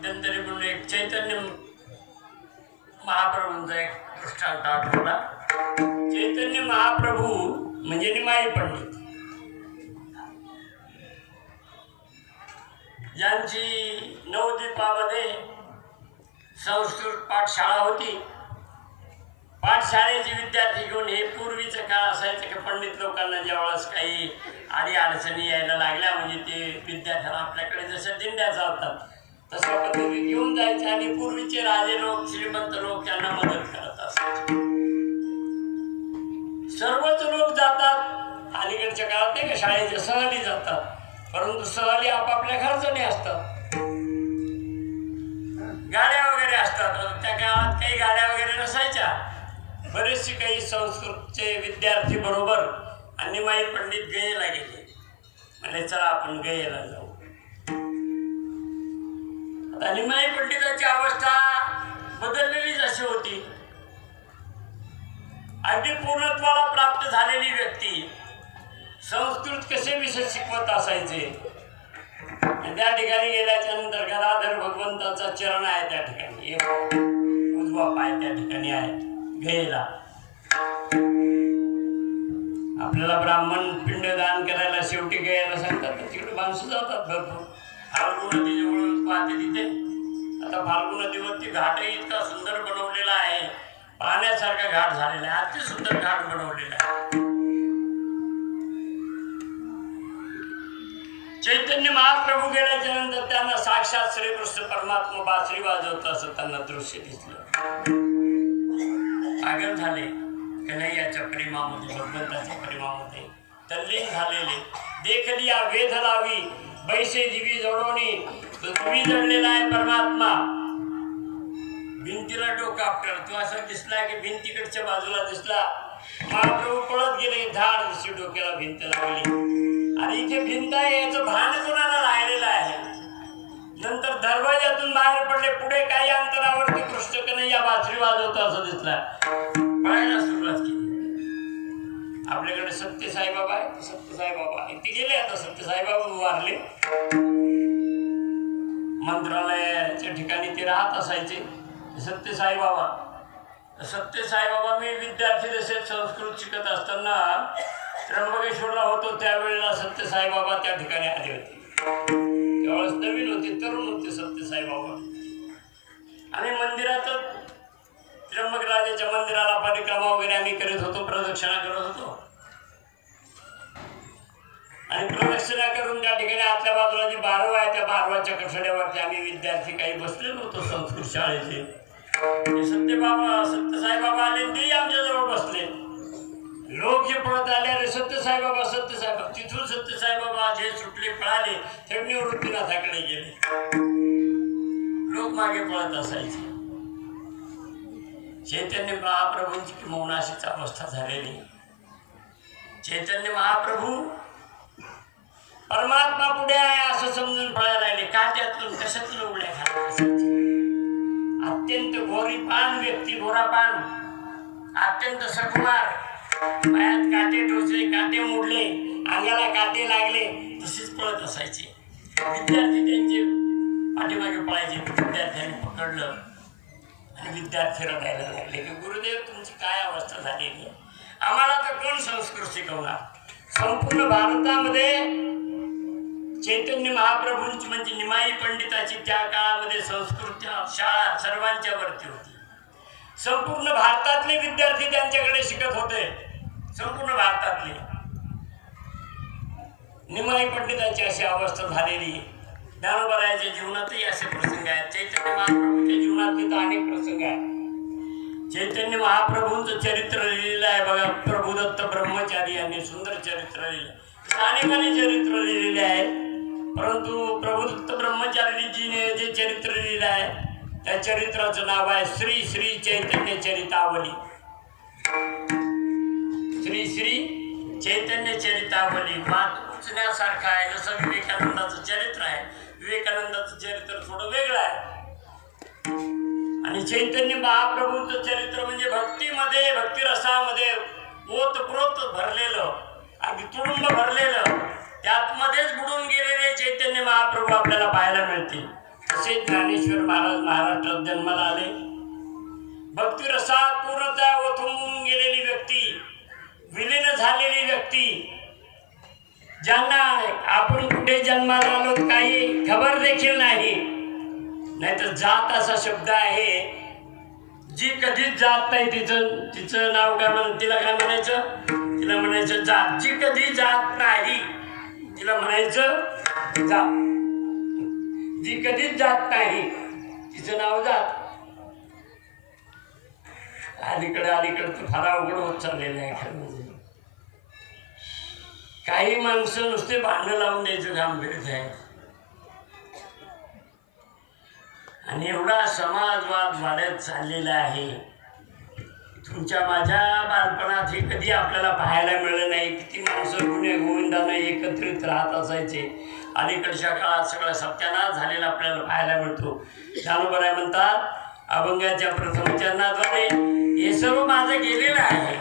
मध्यंतरी म्हणून एक चैतन्य महाप्रभूंचा एक दृष्टांत आठवला. चैतन्य महाप्रभू म्हणजे निमाई पंडित, ज्यांची नवद्वीपामध्ये संस्कृत पाठशाळा होती. पाठशाळेचे विद्यार्थी घेऊन हे पूर्वीचं काळ असायचं की पंडित लोकांना ज्यावेळेस काही आडी अडचणी यायला लागल्या म्हणजे ते विद्यार्थ्यांना आपल्याकडे जसं दिंड्या चालतात तशा पद्धती घेऊन जायचे आणि पूर्वीचे राजे लोक श्रीमंत लोक त्यांना मदत करत असायचे. सर्वच लोक जातात. अलीकडच्या काळात नाही का शाळेच्या सहली जातात, परंतु सहली आपापल्या खर्चाने असतात. गाड्या वगैरे असतात. त्या काळात काही गाड्या वगैरे नसायच्या. बरेचसे काही संस्कृतचे विद्यार्थी बरोबर आणि निमाई पंडित गयेला गेले. म्हणजे चला आपण गयेला जाऊ. आता निमाई पंडिताची अवस्था बदललेली जशी होती. अगदी पूर्णत्वाला प्राप्त झालेली व्यक्ती संस्कृत कसे विषय शिकवत असायचे. त्या ठिकाणी गेल्याच्या नंतर गदाधर भगवंताचा चरण आहे त्या ठिकाणी, उजवा पाय त्या ठिकाणी आहे गयेला. आपल्याला ब्राह्मण पिंडदान करायला शेवटी गयेला सांगतात, तिकडे माणसं जातात भरपूर. फाल्गु नदी जवळ पाहते तिथे. आता फाल्गु नदीवरती घाटही इतका सुंदर बनवलेला आहे, पाहण्यासारखा घाट झालेला आहे, अति सुंदर घाट बनवलेला आहे. चैतन्य महाप्रभू गेल्याच्या नंतर त्यांना साक्षात श्रीकृष्ण परमात्मा बासरी वाजवत असं त्यांना दृश्य दिसलं. पागल झाले कन्हैयाच्या प्रेमामध्ये, भगवंताच्या प्रेमामध्ये तल्लीन झालेले. देखलिया वेध लावी बैसे जीवी जडवणी, तुम्ही जडलेला आहे परमात्मा. भिंतीला डोकं आपटलं. तो असं दिसला की भिंतीकडच्या बाजूला दिसला. महाप्रभू पळत गेले. धाड दिसली डोक्याला भिंत लागली. आणि इथे भिंत आहे याचं भान कोणाला राहिलेलं आहे. नंतर दरवाजातून बाहेर पडले. पुढे काही अंतरावरती कृष्ण कन्हैया बासरी वाजवतो असं दिसला. पळायला सुरुवात केली. आपल्याकडे सत्य साईबाबा आहे. सत्य साईबाबा इथे गेले. आता सत्य साईबाबा वारले. मंत्रालयाच्या ठिकाणी ते राहत असायचे सत्य साईबाबा. सत्य साईबाबा मी विद्यार्थी जसे संस्कृत शिकत असताना त्र्यंबकेश्वरला होतो त्यावेळेला सत्य साईबाबा त्या ठिकाणी आले होते. त्यावेळेस नवीन होते, तरुण होते सत्य साईबाबा. आम्ही मंदिरात त्र्यंबक राजाच्या मंदिराला परिक्रमा वगैरे आम्ही करीत होतो, प्रदक्षिणा करत होतो. आणि प्रदक्षिणा करून त्या ठिकाणी आतल्या बाजूला जी बारव आहे त्या बारवाच्या कठड्यावरती आम्ही विद्यार्थी काही बसलेलो होतो संस्कृत शाळेचे. सत्य साईबाबा आले तेही आमच्या जवळ बसले. लोक हे पळत आले, अरे सत्य साईबाबा सत्य साईबाबा. तिथून सत्य साईबाबा जे सुटले पळाले ते निवृत्तीनाथाकडे गेले. लोक मागे पळत असायचे. चैतन्य महाप्रभूंची किंवा अशीच अवस्था झालेली. चैतन्य महाप्रभू परमात्मा पुढे आहे असं समजून पळायला लागले. काट्यातून कशातून उड्या घालत. अत्यंत गोरीपान व्यक्ती, गोरापान, अत्यंत सकुमार. पायात काटे टोचले, काटे मोडले, अंगाला काटे लागले, तसेच पळत असायचे. विद्यार्थी त्यांचे पाठीमागे पळायचे. विद्यार्थ्यांनी पकडलं आणि विद्यार्थी रडायला लागले की गुरुदेव तुमची काय अवस्था झालेली आहे. आम्हाला तर कोण संस्कृत शिकवणार. संपूर्ण भारतामध्ये चैतन्य महाप्रभूंची म्हणजे निमाई पंडिताची त्या काळामध्ये संस्कृत शाळा सर्वांच्या वरती होती. संपूर्ण भारतातले विद्यार्थी त्यांच्याकडे शिकत होते. संपूर्ण भारतातले. निमाई पंडिताची अशी अवस्था झालेली. ज्ञानोबारायांच्या जीवनातही असे प्रसंग आहेत. चैतन्य महाप्रभूंच्या जीवनात तर अनेक प्रसंग आहेत. चैतन्य महाप्रभूंचं चरित्र लिहिलेलं आहे बघा. प्रभुदत्त ब्रह्मचारी यांनी सुंदर चरित्र लिहिलं. अनेकांनी चरित्र लिहिलेले आहे, परंतु प्रभुदत्त ब्रह्मचारीजीने जे चरित्र लिहिलं आहे त्या चरित्राचं नाव आहे श्री श्री चैतन्य चरितावली. श्री श्री चैतन्य चरितावली. वाचण्यासारखं आहे. जसं विवेकानंदाचं चरित्र आहे. विवेकानंदाचं चरित्र थोडं वेगळं आहे. आणि चैतन्य महाप्रभूंचं चरित्र म्हणजे भक्तीमध्ये, भक्तिरसामध्ये ओतप्रोत भरलेलं, अगदी तुडुंब भरलेलं, त्यातमध्येच बुडून गेलेले चैतन्य महाप्रभू आपल्याला पाहायला मिळतील. तसे ज्ञानेश्वर महाराज महाराष्ट्रात जन्माला आले. भक्तिरसात पूर्णतः ओथंबून गेलेली व्यक्ती, विलीन झालेली व्यक्ती, ज्यांना आपण कुठे जन्माला आलो काही खबर देखील नाही. नाहीतर जात असा शब्द आहे, जी कधीच जात नाही तिचं नाव काय तिला काय म्हणायचं, तिला म्हणायचं जात. जी कधी जात नाही तिला म्हणायचं जात. जी कधीच जात नाही तिचं नाव जात. अलीकडे तर फार अवघड होत चाललेलं आहे. खरं म्हणजे काही माणसं नुसते भांडण लावून द्यायचं काम करीत आहे. आणि एवढा समाजवाद वाढत चाललेला आहे. तुमच्या माझ्या बालपणात हे कधी आपल्याला पाहायला मिळलं नाही. किती माणसं गुन्हे गोविंदानं एकत्रित राहत असायचे. अलीकडच्या काळात सगळं सत्यानाश झालेला आपल्याला पाहायला मिळतो. ज्ञानोबराय म्हणतात अभंगाच्या प्रथम चरणाद्वारे हे सर्व माझं गेलेलं आहे.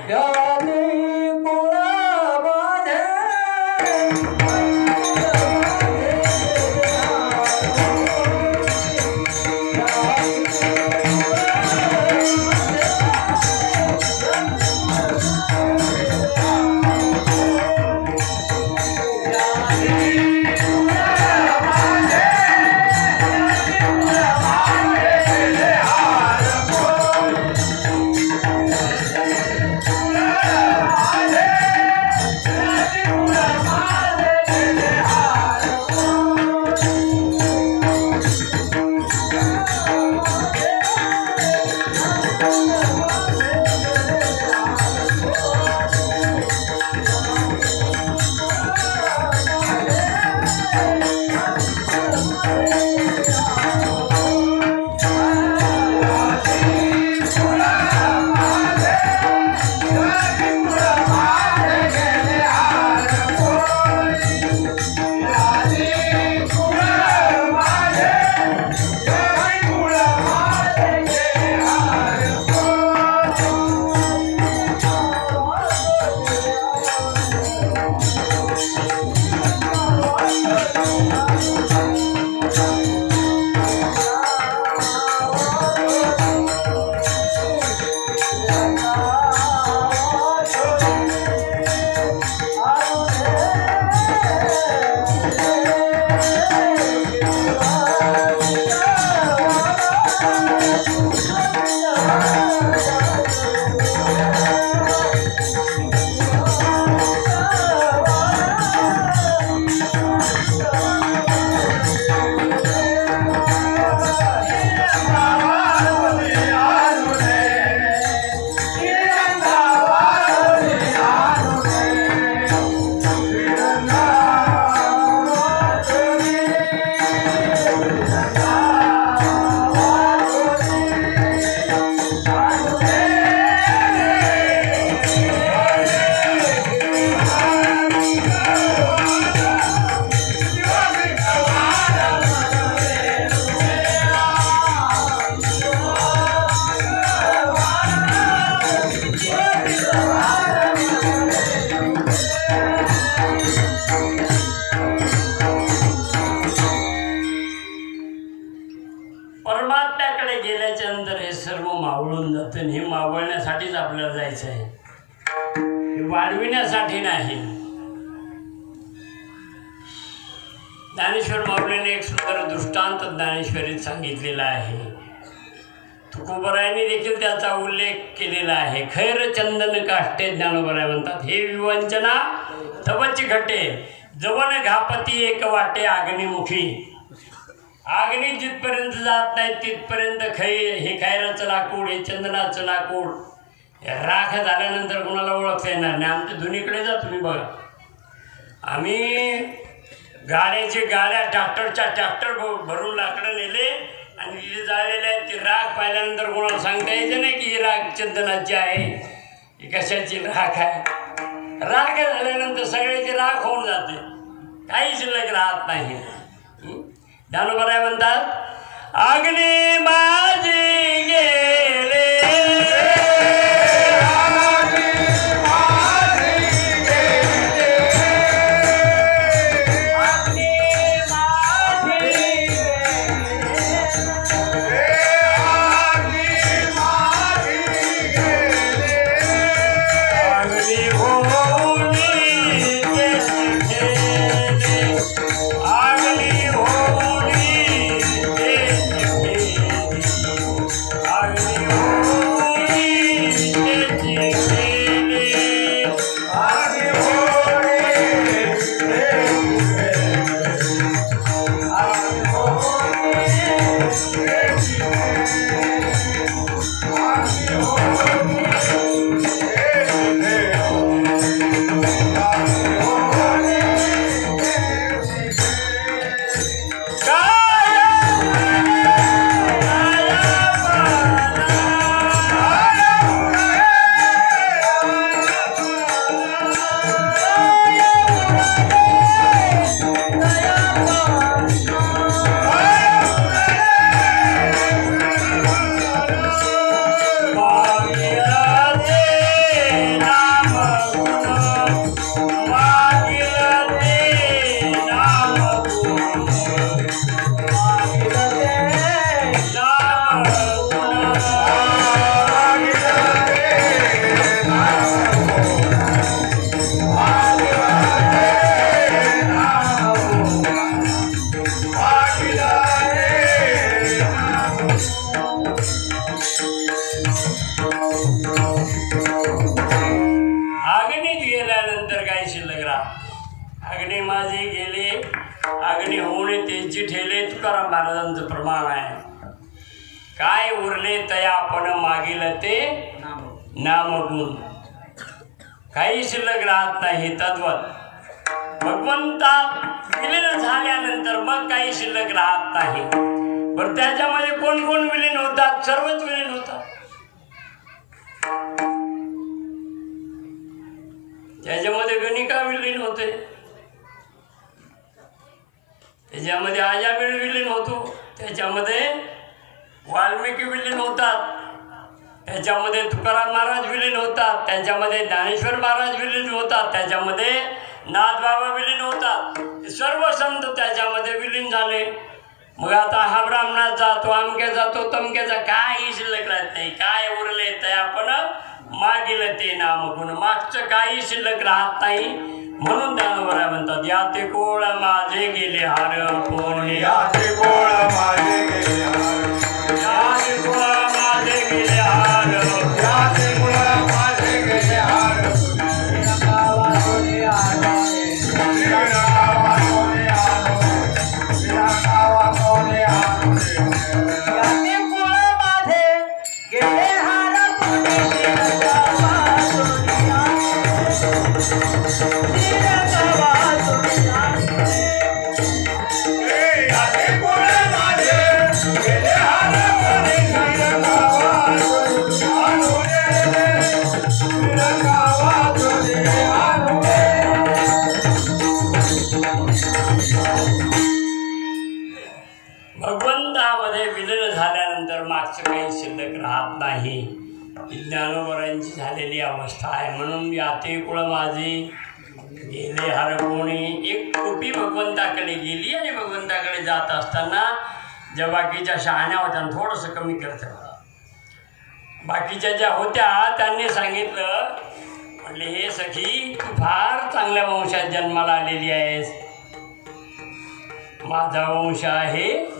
हे मावळण्यासाठीच आपल्याला जायचं आहे, वाढविण्यासाठी नाही. ज्ञानेश्वर माऊलीने एक सुंदर दृष्टांत ज्ञानेश्वरीत सांगितलेला आहे. तुकोबरायांनी देखील त्याचा उल्लेख केलेला आहे. खैर चंदन काष्टे ज्ञानोबराय म्हणतात, हे विवंचना तवच घटे जवन घापती एक वाटे अग्निमुखी. अग्नी जिथपर्यंत जात नाही तिथपर्यंत हे खैराचं लाकूड, हे चंदनाचं लाकूड राख झाल्यानंतर कोणाला ओळखता येणार नाही. आमच्या धुनीकडे जा तुम्ही बघा, आम्ही गाड्या ट्रॅक्टर भरून लाकडं नेले आणि तिथे जाळलेले आहेत. ती राख पाहिल्यानंतर कोणाला सांगता यायचं नाही की ही राख चंदनाची आहे, ही कशाची राख आहे. राख झाल्यानंतर सगळ्याची राख होऊन जाते, काही शिल्लक राहत नाही. ज्ञानोबराय म्हणतात, अग्नी माझी गेले महाराजांचं प्रमाण आहे. काय उरले तया आपण मागील ते नामगुण, काही शिल्लक राहत नाही. तद्वत भगवंतात विलीन झाल्यानंतर मग काही शिल्लक राहत नाही. बरं त्याच्यामध्ये कोण कोण विलीन होतात? सर्वच विलीन होतात. त्याच्यामध्ये गणिका विलीन होते, त्याच्यामध्ये आजामेळ विलीन होतो, त्याच्यामध्ये वाल्मिकी विलीन होतात, त्याच्यामध्ये तुकाराम महाराज विलीन होतात, त्याच्यामध्ये ज्ञानेश्वर महाराज विलीन होतात, त्याच्यामध्ये नाथबाबा विलीन होतात. सर्व संत त्याच्यामध्ये विलीन झाले. मग आता हा ब्राह्मणाचा, तो अमक्याचा, तो तमक्याचा काही शिल्लक राहत नाही. काय उरले ते आपण मागील ते नामगुण, मागचं काही शिल्लक राहत नाही. म्हणून ज्ञानोबा म्हणतात, या ते कोळ माझे गेले हार कोण, या ते कोळ माझे गेले हार, या ते कोळ माझे गेले हार, या ते कोळ माझे गेले हार, भगवंतामध्ये विलीन झाल्यानंतर मागचं काही शिल्लक राहत नाही. ज्ञानोबरांची झालेली अवस्था आहे. म्हणून याते कुळ माझे गेले हर कोणी, एक कोपी भगवंताकडे गेली आणि भगवंताकडे जात असताना ज्या बाकीच्या शहाण्या होत्या थोडंसं कमी करते. बाकीच्या ज्या होत्या त्यांनी सांगितलं, म्हटले हे सखी तू फार चांगल्या वंशात जन्माला आलेली आहेस. माझा वंश आहे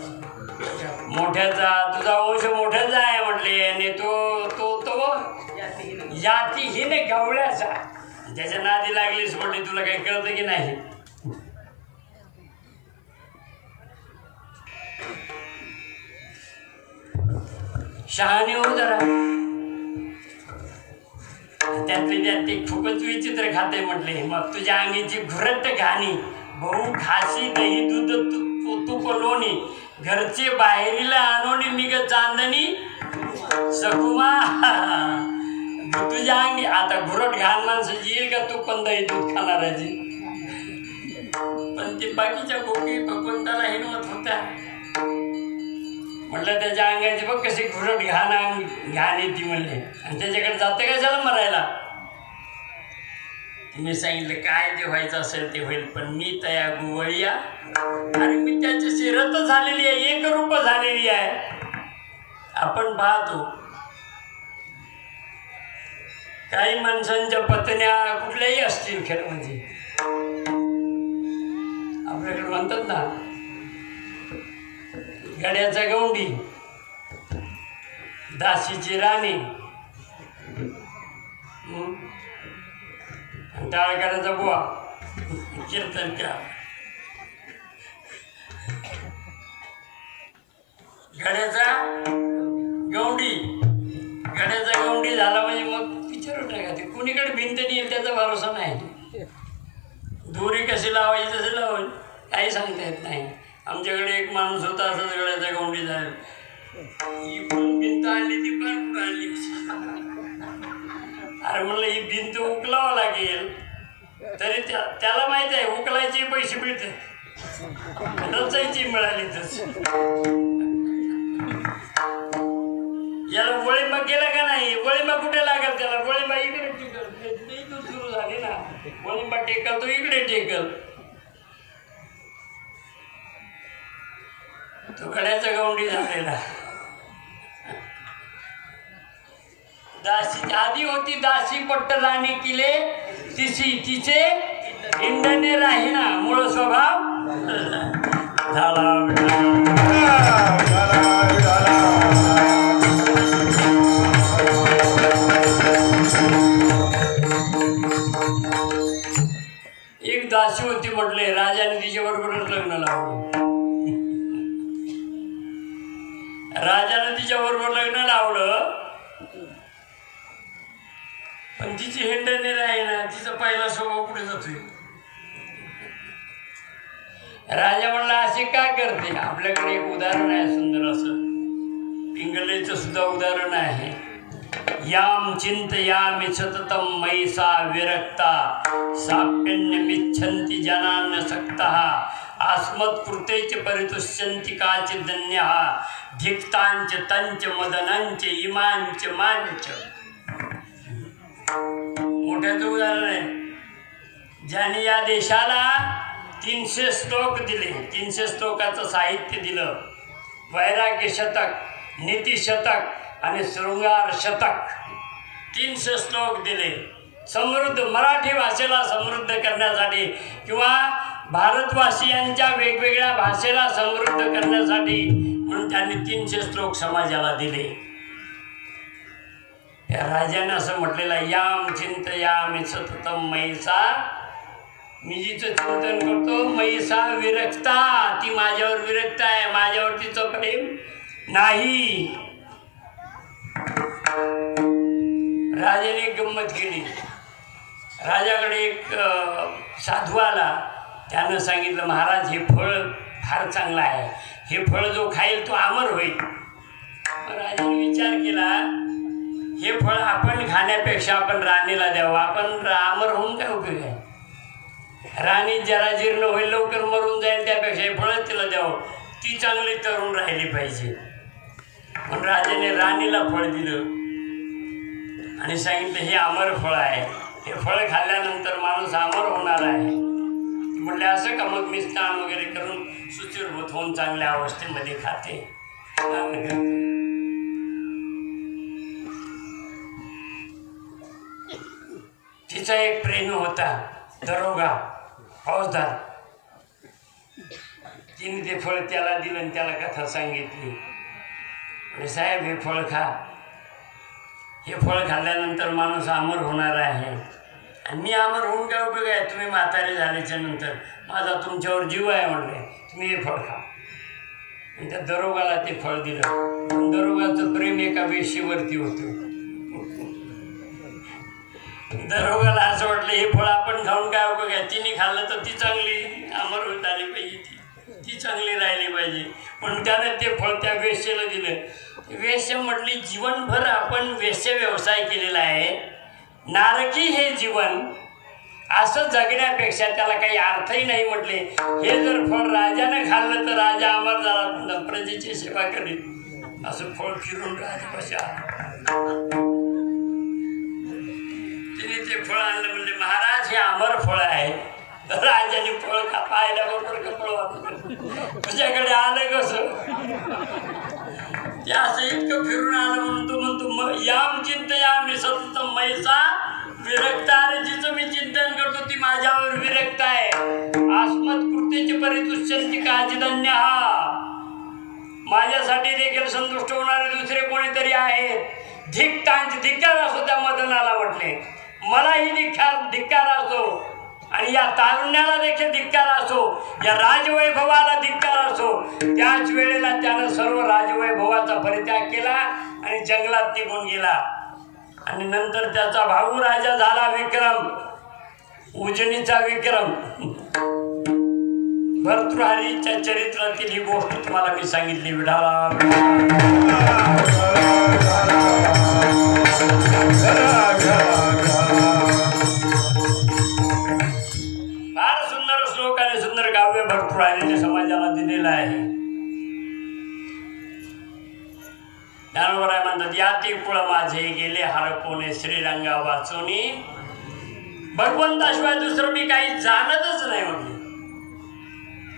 मोठ्याचा, तुझा वंश मोठ्याचा आहे म्हटले. आणि तो तो तो जातीहीन गवळ्याचा. त्याच्या नादी लागलीच म्हटले, तुला काही कळतं की नाही? शहाणे हो जरा. त्यातले त्यात ते खूपच विचित्र खाते म्हटले. मग तुझ्या अंगीची घुरट घाणी, बहु खासी दही दूध तूप लोणी, घरचे बाहेरीला आणोनी निघ चांदणी सकुमा. तुझ्या अंगी आता घुरट घाण माणसाची येईल का तूप पण दही दूध खाणाराची? पण ते बाकीच्या गोपी भगवंताला हिनवत होत्या. म्हटलं त्याच्या अंगाची बघ कशी घुरट घाण येते म्हणले, आणि त्याच्याकडे जाते कशाला मरायला? मी सांगितलं काय जे व्हायचं असेल ते होईल, पण मी तया गुवळिया आणि मी त्याच्याशी रत झालेली आहे, एक रूप झालेली आहे. आपण पाहतो काही माणसांच्या पत्न्या कुठल्याही असतील, खेळ म्हणजे आपल्याकडे म्हणतात ना गड्याचा गौंडी, दासीची राणी, टाळकराचा बुवा, कीर्तन करा. घड्याचा गवंडी, घड्याचा गवंडी झाला म्हणजे मग विचारू नका ते कुणीकडे भिंत येईल त्याचा भरोसा नाही. दोरी कशी लावायची तशी लावायची काही सांगता येत नाही. आमच्याकडे एक माणूस होता असंच गड्याचा गवंडी झाला. ही पण भिंत आणली ती पण कुठं आणली. अरे म्हणलं ही भिंत उकलावं लागेल तरी त्याला माहित आहे उकलायचे पैसे मिळते रचायची मिळाली तस. याला वळिंबा केला का नाही, वळिंबा कुठे लागेल त्याला, वळिंबा इकडे टेकल सुरू झाली ना, वळिंबा टेकल तो इकडे टेकल. तो गड्याचा गवंडी झालेला. दासी आधी होती दासी पट्ट राणी किले तिसी तिचे इंडने राहिना मूळ स्वभाव झाला. एक दासी होती म्हटले राजाने तिच्याबरोबरच लग्न लावलं. राजाने तिच्याबरोबर लग्न लावलं पण तिची हिंडणे राही ना, तिचा पहिला स्वभाव कुठे जातोय. राजा म्हणला असे का करते. आपल्याकडे एक उदाहरण आहे सुंदर असं, पिंगलेचं सुद्धा उदाहरण आहे. याम चिंतयामि सततं मयि सा विरक्ता साप्यन्यमिच्छन्ति जनान् सक्तः आस्मत्कृतेच परितुष्यन्ति काचिदन्यः धिक्तांच तंच मदनंच इमांच मांच. मोठ्याचं उदाहरण आहे. ज्याने या देशाला 300 श्लोक दिले, 300 श्लोकाचं साहित्य दिलं, वैराग्य शतक, नीती शतक आणि शृंगार शतक, 300 श्लोक दिले. समृद्ध मराठी भाषेला समृद्ध करण्यासाठी किंवा भारतवासियांच्या वेगवेगळ्या भाषेला समृद्ध करण्यासाठी म्हणून त्यांनी 300 श्लोक समाजाला दिले. या राजाने असं म्हटलेलं आहे, याम चिंतयामि सततं मयि सा, मी जिचं चिंतन करतो मयि सा विरक्ता, ती माझ्यावर विरक्त आहे, माझ्यावर तिचं प्रेम नाही. राजाने एक गंमत केली. राजाकडे एक साधू आला. त्यानं सांगितलं महाराज हे फळ फार चांगलं आहे, हे फळ जो खाईल तो अमर होईल. राजाने विचार केला हे फळ आपण खाण्यापेक्षा आपण राणीला द्यावं, आपण अमर होऊन काय उपयोग आहे. राणी जरा जीर्ण होईल लवकर मरून जाईल, त्यापेक्षा हे फळ तिला द्यावं, ती चांगली तरुण राहिली पाहिजे. पण राजाने राणीला फळ दिलं आणि सांगितलं हे अमर फळ आहे, हे फळ खाल्ल्यानंतर माणूस अमर होणार आहे. म्हटले असं का, मग मी स्नान वगैरे करून सुचिरभूत होऊन चांगल्या अवस्थेमध्ये खाते. तिचा एक प्रेमी होता दरोगा फौजदार. तिने ते फळ त्याला दिलं आणि त्याला कथा सांगितली. म्हणजे साहेब हे फळ खा, हे फळ खाल्ल्यानंतर माणूस अमर होणार आहे. आणि मी अमर होऊन काय उपयोग आहे, तुम्ही म्हातारे झाल्याच्या नंतर माझा तुमच्यावर जीव आहे म्हणले, तुम्ही हे फळ खा. आणि त्या दरोगाला ते फळ दिलं. पण दरोगाचं प्रेम एका वेशीवरती होतं. दरोगाला असं वाटलं हे फळ आपण खाऊन काय उपयोग आहे, तिने खाल्लं तर ती चांगली अमर होत आली पाहिजे, ती चांगली राहिली पाहिजे. पण त्यानं ते फळ त्या वेश्येला दिलं. वेश्य म्हटली जीवनभर आपण वेश्य व्यवसाय केलेला आहे, नारकी हे जीवन, असं जगण्यापेक्षा त्याला काही अर्थही नाही. म्हटले हे जर फळ राजानं खाल्लं तर राजा अमर झाला, प्रजेची सेवा करीत. असं फळ फिरून राजापाशी आलं. तिने ते फळ आणलं. म्हणजे महाराज हे अमर फळ आहे. तर राजाने फळ पाहिल्याबरोबर कपड वाटलं, तुझ्याकडे आलं कसं. ते असं इतकं फिरून आलं म्हणून तो म्हणतो याम चिंतयामि सततं मयि सा विरक्ता. अरे जिचं मी चिंतन करतो ती माझ्यावर विरक्त आहे. आस्मत् कृतेची परितुष्यन्ति काचिदन्यः, माझ्यासाठी देखील संतुष्ट होणारे दुसरे कोणीतरी आहेत. धिक्कार असो त्या मदनाला म्हटले, मलाही धिक्कार असो आणि या तारुण्याला देखील धिक्कार असो, या राजवैभवाला धिक्कार असो, त्याच वेळेला त्यानं सर्व राजवैभवाचा परित्याग केला आणि जंगलात निघून गेला. आणि नंतर त्याचा भाऊ राजा झाला विक्रम, उजनीचा विक्रम. भर्तृहरीच्या चरित्रातील ही गोष्ट तुम्हाला मी सांगितली. विढाला फार सुंदर श्लोक आणि सुंदर काव्य भर्तृहरीने समाजाला दिलेलं आहे. ज्ञानोबराय म्हणतात, याती कुळ माझे गेले हरपोने श्रीरंगा वाचोनी. भगवंताशिवाय दुसरं मी काही जाणतच नाही म्हटले.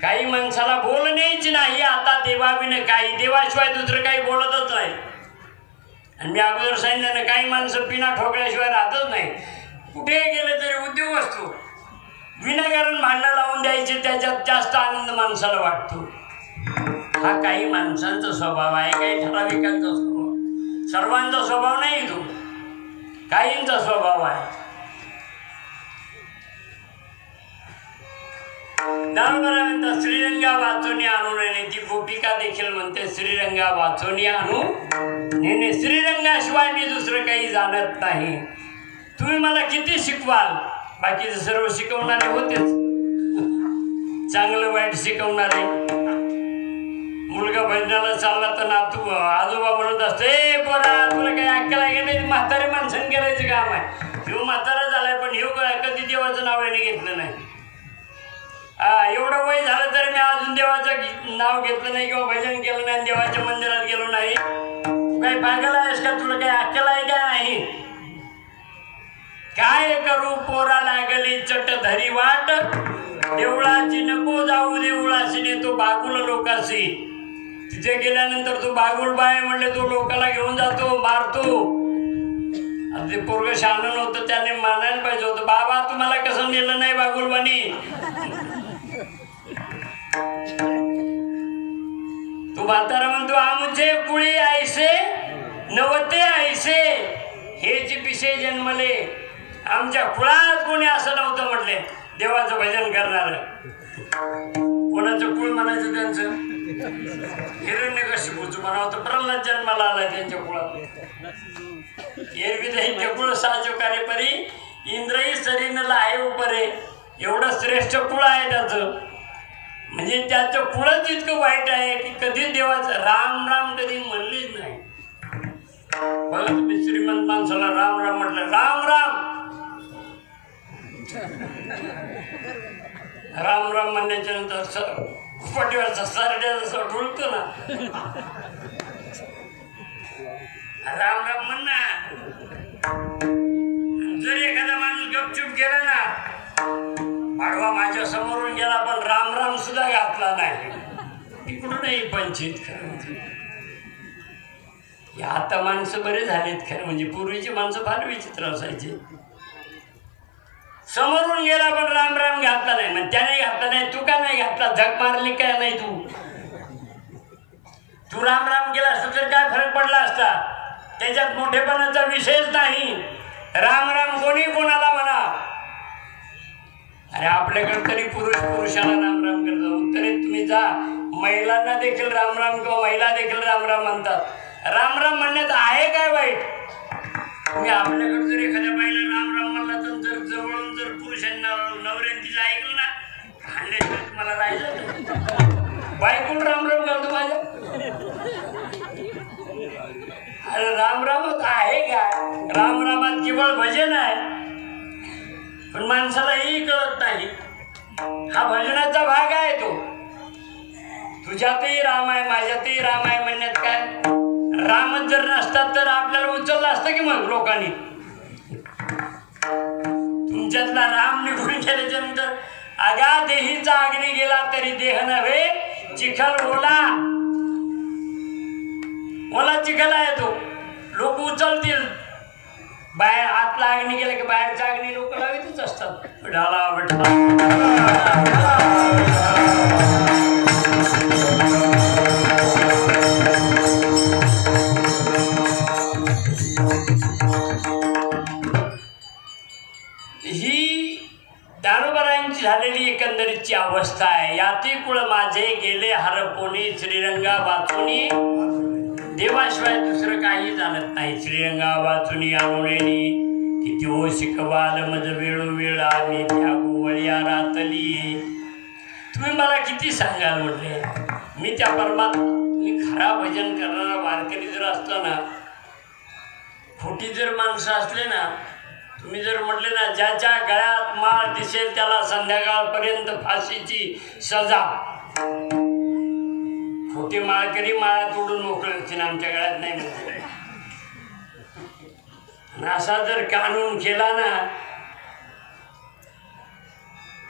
काही माणसाला बोलण्याची नाही आता देवाविने काही, देवाशिवाय दुसरं काही बोलतच नाही. आणि मी अगोदर सांगितलं ना, काही माणसं पिना ठोकल्याशिवाय राहतच नाही. कुठे गेले तरी उद्योग असतो, विनाकारण भांडणं लावून द्यायचे, त्याच्यात जास्त आनंद माणसाला वाटतो. हा काही माणसांचा स्वभाव आहे, काही ठराविकांचा स्वभाव, सर्वांचा स्वभाव नाही तो, काहींचा स्वभाव आहे. ज्ञानोबराय म्हणतात, श्रीरंगा वाचोनी आणू नये. ती गोपिका देखील म्हणते, श्रीरंगा वाचोनी आणू नेने. श्रीरंगाशिवाय मी दुसरं काही जाणत नाही. तुम्ही मला किती शिकवाल, बाकीचे सर्व शिकवणारे होतेच, चांगलं वाईट शिकवणारे. मुलगा भजनाला चालला तर नातू आजोबा म्हणत असते, पोरा तुला काही अक्कल आहे का नाही, म्हातारे माणसाने करायचं काम आहे. ह्यो म्हातारा झालाय पण ह्यो कधी देवाचं नाव याने घेतलं नाही. एवढं वय झालं तरी मी अजून देवाचं नाव घेतलं नाही किंवा भजन केलं नाही, देवाच्या मंदिरात गेलो नाही. काही पागल आहेस का, तुला काही अक्कल आहे का नाही. काय करू पोरा लागली चट धरी वाट, देवळाची नको जाऊ देवळाशी नेतो बागुल लोकाशी. तिथे गेल्यानंतर तो बागुल बाय म्हणले, तो लोकाला घेऊन जातो, मारतो. ते पोरग शहाणं नव्हतं, त्याने मानायला पाहिजे होतं, बाबा तुम्हाला कसं नेलं नाही बागुलबानी. तू म्हातारा म्हणतो, आमचे कुळी आयसे नवते आयसे, हे जे पिशे जन्मले, आमच्या कुळात कोणी असं नव्हतं म्हटले देवाचं भजन करणार. कोणाचं कुळ म्हणायचं त्यांचं, हिरण्यकशिपूचं म्हणावं तर प्रल्हाद जन्माला आला त्यांच्या कुळात. एरवी दैत्य कुळ साजो कार्य परी, इंद्रही सरीनला आहे उपरे. एवढं श्रेष्ठ कुळ आहे त्याचं, म्हणजे त्याचं कुळच इतकं वाईट आहे की कधी देवाचं राम राम कधी म्हणलीच नाही. बघा तुम्ही श्रीमंत माणसाला राम राम म्हटलं, राम राम राम राम म्हणण्याच्या नंतर पटीवरचा सरड्या जसं ढुलतो ना, राम राम म्हण ना. जर एखादा माणूस गपचूप गेला ना, पाडवा माझ्या समोरून गेला पण राम राम सुद्धा घातला नाही, तिकडूनही पंचित. खरं आता माणसं बरे झालेत खरं, म्हणजे पूर्वीची माणसं फार विचित्र असायची. समोरून गेला पण राम राम घातला नाही, मग त्याने घातला नाही, तू का नाही घातला, झक मारली काय नाही. तू राम राम गेला असता तर काय फरक पडला असता, त्याच्यात मोठेपणाचा विषयच नाही. राम राम कोणी कोणाला म्हणा. अरे आपल्याकडे तरी पुरुष पुरुषाला राम राम करतो, तरी तुम्ही जा महिलांना देखील राम राम किंवा महिला देखील राम राम म्हणतात. राम राम म्हणण्यात आहे काय वाईट. तुम्ही आपल्याकडे जर एखाद्या बाईला राम राम म्हणला तर जर जवळून जर पुरुषांना नवऱ्याने तिला ऐकलं ना, हाणल्याशिवाय तुम्हाला राहायचं. बायकोला राम राम करतो माझ्या. अरे राम रामात आहे काय, राम रामात केवळ भजन आहे, पण माणसाला हेही कळत नाही. हा भजनाचा भाग आहे तो. तुझ्यातही राम आहे माझ्यातही राम आहे म्हणण्यात काय. रामच जर नसतात तर आपल्याला उचललं असतं की मग लोकांनी. तुमच्यातला राम निघून गेल्याच्या नंतर अगा देहीचा अग्नी गेला तरी देह नव्हे, चिखल ओला ओला चिखल आहे तो. लोक उचलतील. बाहेर आतला अग्नी गेला की बाहेरचा अग्नी लोक लावितच असतात. विठाला ही ज्ञानोबराय देवानी देवाशिवाय दुसरं काही जाणत नाही. श्रीरंगा वाचुनी आणुनेनी किती ओ शिकवाल मज वेळोवेळ आणि त्या गोवळ्या रातली. तुम्ही मला किती सांगाल म्हटले. मी त्या मी खरा भजन करणारा वारकरी जर असला ना, खोटी जर माणसं असले ना, तुम्ही जर म्हटले ना ज्याच्या गळ्यात माळ दिसेल त्याला संध्याकाळपर्यंत फाशीची सजा. खोटे माळकरी माळा तोडून मोकळे होतील, आमच्या गळ्यात नाही म्हणते. असा जर कानून केला ना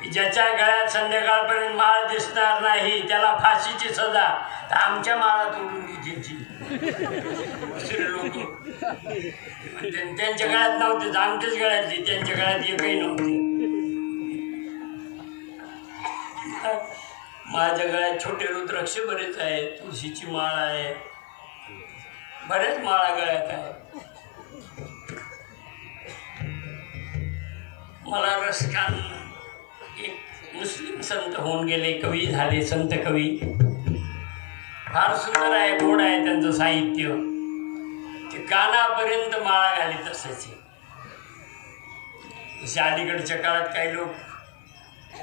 की ज्याच्या गळ्यात संध्याकाळपर्यंत माळ दिसणार नाही त्याला फाशीची सजा, तर आमच्या माळा तोडून घ्यायची. दुसरे लोक त्यांच्या गळ्यात नव्हते, आमच्याच गळ्यातली, त्यांच्या गळ्यात एकही नव्हते. माझ्या गळ्यात छोटे रुद्राक्ष बरेच आहेत, तुळशीची माळ आहे, बऱ्याच माळा गळ्यात आहे. मला रसखान एक मुस्लिम संत होऊन गेले, कवी झाले, संत कवी. फार सुंदर आहे, गोड आहे त्यांचं साहित्य. ते कानापर्यंत माळा घालीत असायचे. जसे अलीकडच्या काळात काही लोक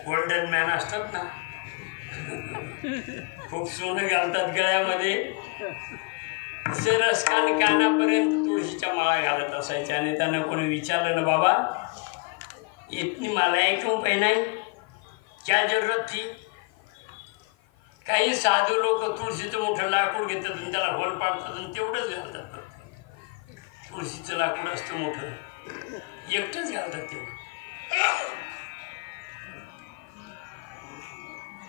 गोल्डन मॅन असतात ना, खूप सोनं घालतात गळ्यामध्ये, तसे रसखान कानापर्यंत तुळशीच्या माळा घालत असायचे. आणि त्यांना कोणी विचारलं ना, बाबा इतनी मालाएं क्यों पहनाई, क्या जरूरत थी? काही साधू लोक तुळशीचं मोठं लाकूड घेतात आणि त्याला होल पाडतात आणि तेवढंच घालतात. तुळशीचं लाकूड असतं मोठं, एकटंच घालतात ते.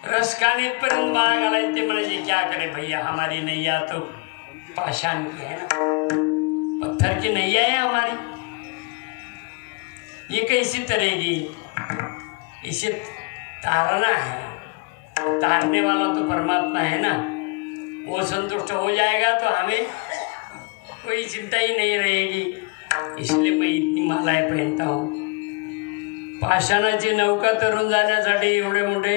रसखान इथपर्यंत माळा घालायचे. ते म्हणायचे क्या करे भैया, हमारी नैया तो पाषाण की है ना, पत्थर की नैया है हमारी, ये कैसी तरेगी, इसे तारना है, तारने वाला तो परमात्मा है ना, वो संतुष्ट हो जाएगा तो हमें कोई चिंता ही नहीं रहेगी. इसलिए मैं इतनी मालाएं पहनता हूँ. पाषाणाची नौका तरून जाण्यासाठी एवढे मोठे,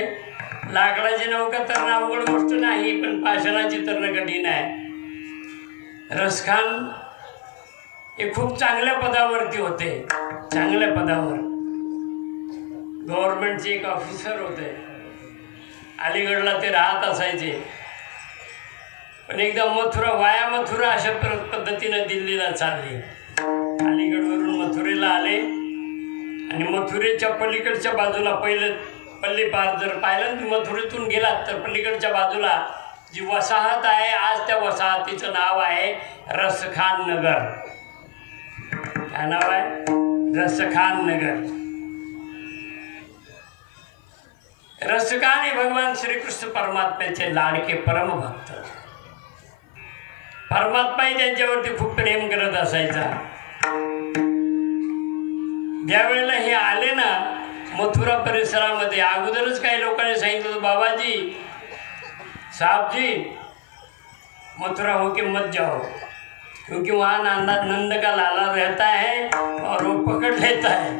लाकडाची नौका तरणं अवघड गोष्ट नाही, पण पाषाणाची तरणं कठीण आहे. रसखान हे खूप चांगल्या पदावरती होते, चांगल्या पदावर. गव्हर्नमेंटचे एक ऑफिसर होते, अलीगडला ते राहत असायचे. पण एकदा वाया मथुरा अशा पद्धतीनं दिल्लीला चालले. अलीगडवरून मथुरेला आले आणि मथुरेच्या पलीकडच्या बाजूला पहिलं पल्ली पार जर पाहिलं की मथुरेतून गेलात तर पलीकडच्या बाजूला जी वसाहत आहे, आज त्या वसाहतीचं नाव आहे रसखान नगर. काय नाव आहे? रसखान नगर. रसखान हे भगवान श्रीकृष्ण परमात्म्याचे लाडके परमभक्त. परमात्माही त्यांच्यावरती खूप प्रेम करत असायचा. ज्यावेळेला हे आले ना मथुरा परिसरामध्ये, अगोदरच काही लोकांनी सांगितलं, बाबाजी साहब जी मथुरा होके मत जाओ, क्योंकि वहाँ नंद का लाला रहता है और वो पकड़ लेता है.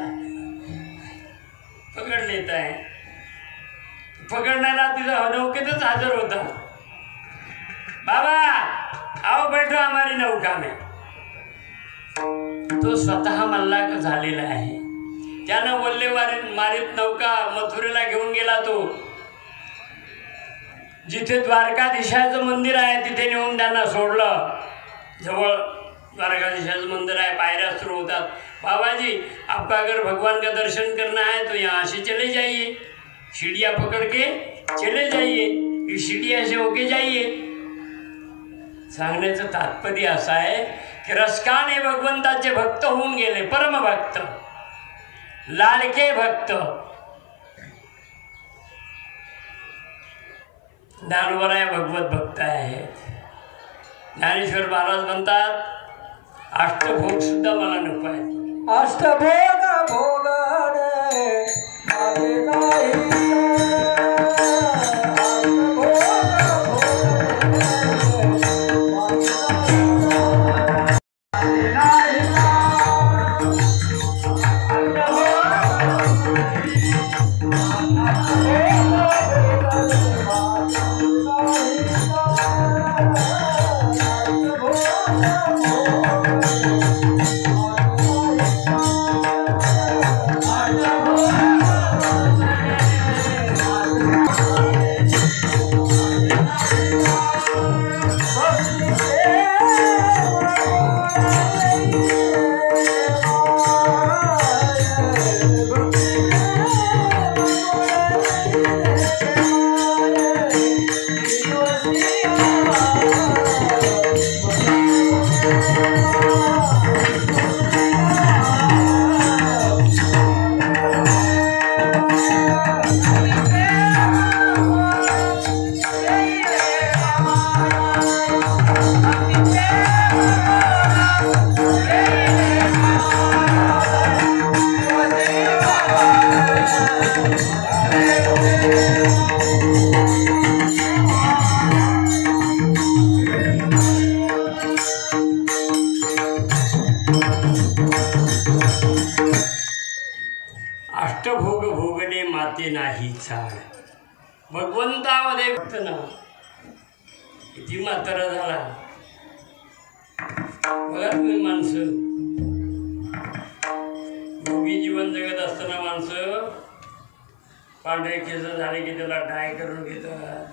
पकडण्याला तिथं नौकेतच हजर होता. बाबा आओ बैठो हमारी नौका में. तो स्वतः मल्लाक झालेला आहे. त्यानं वल्ले मारीत नौका मथुरेला घेऊन गेला. तो जिथे द्वारकाधीशाचं मंदिर आहे तिथे नेऊन त्यांना सोडलं. जवळ द्वारकाधीशाचं मंदिर आहे, पायऱ्या सुरू होतात. बाबाजी आपका अगर भगवान का दर्शन करना है तो यहाँ से चले जाइए, सीढ़ियाँ पकड़ के चले जाइए, इस सीढ़ियाँ से होके जाइए. सांगण्याचं तात्पर्य असं आहे की रसखान हे भगवंताचे भक्त होऊन गेले, परमभक्त, लाडके भक्त. ज्ञानोबराय भगवत भक्त आहेत. ज्ञानेश्वर महाराज म्हणतात अष्टभोग सुद्धा मला नको आहे. अष्टभोग भोग अष्टभोग भोगणे माते नाही चाड. भगवंतामध्ये फक्त ना किती म्हातारा झाला बघा तुम्ही. माणसं भोगी जीवन जगत असताना माणसं पांढरे केस झाले की त्याला डाय करून घेतात,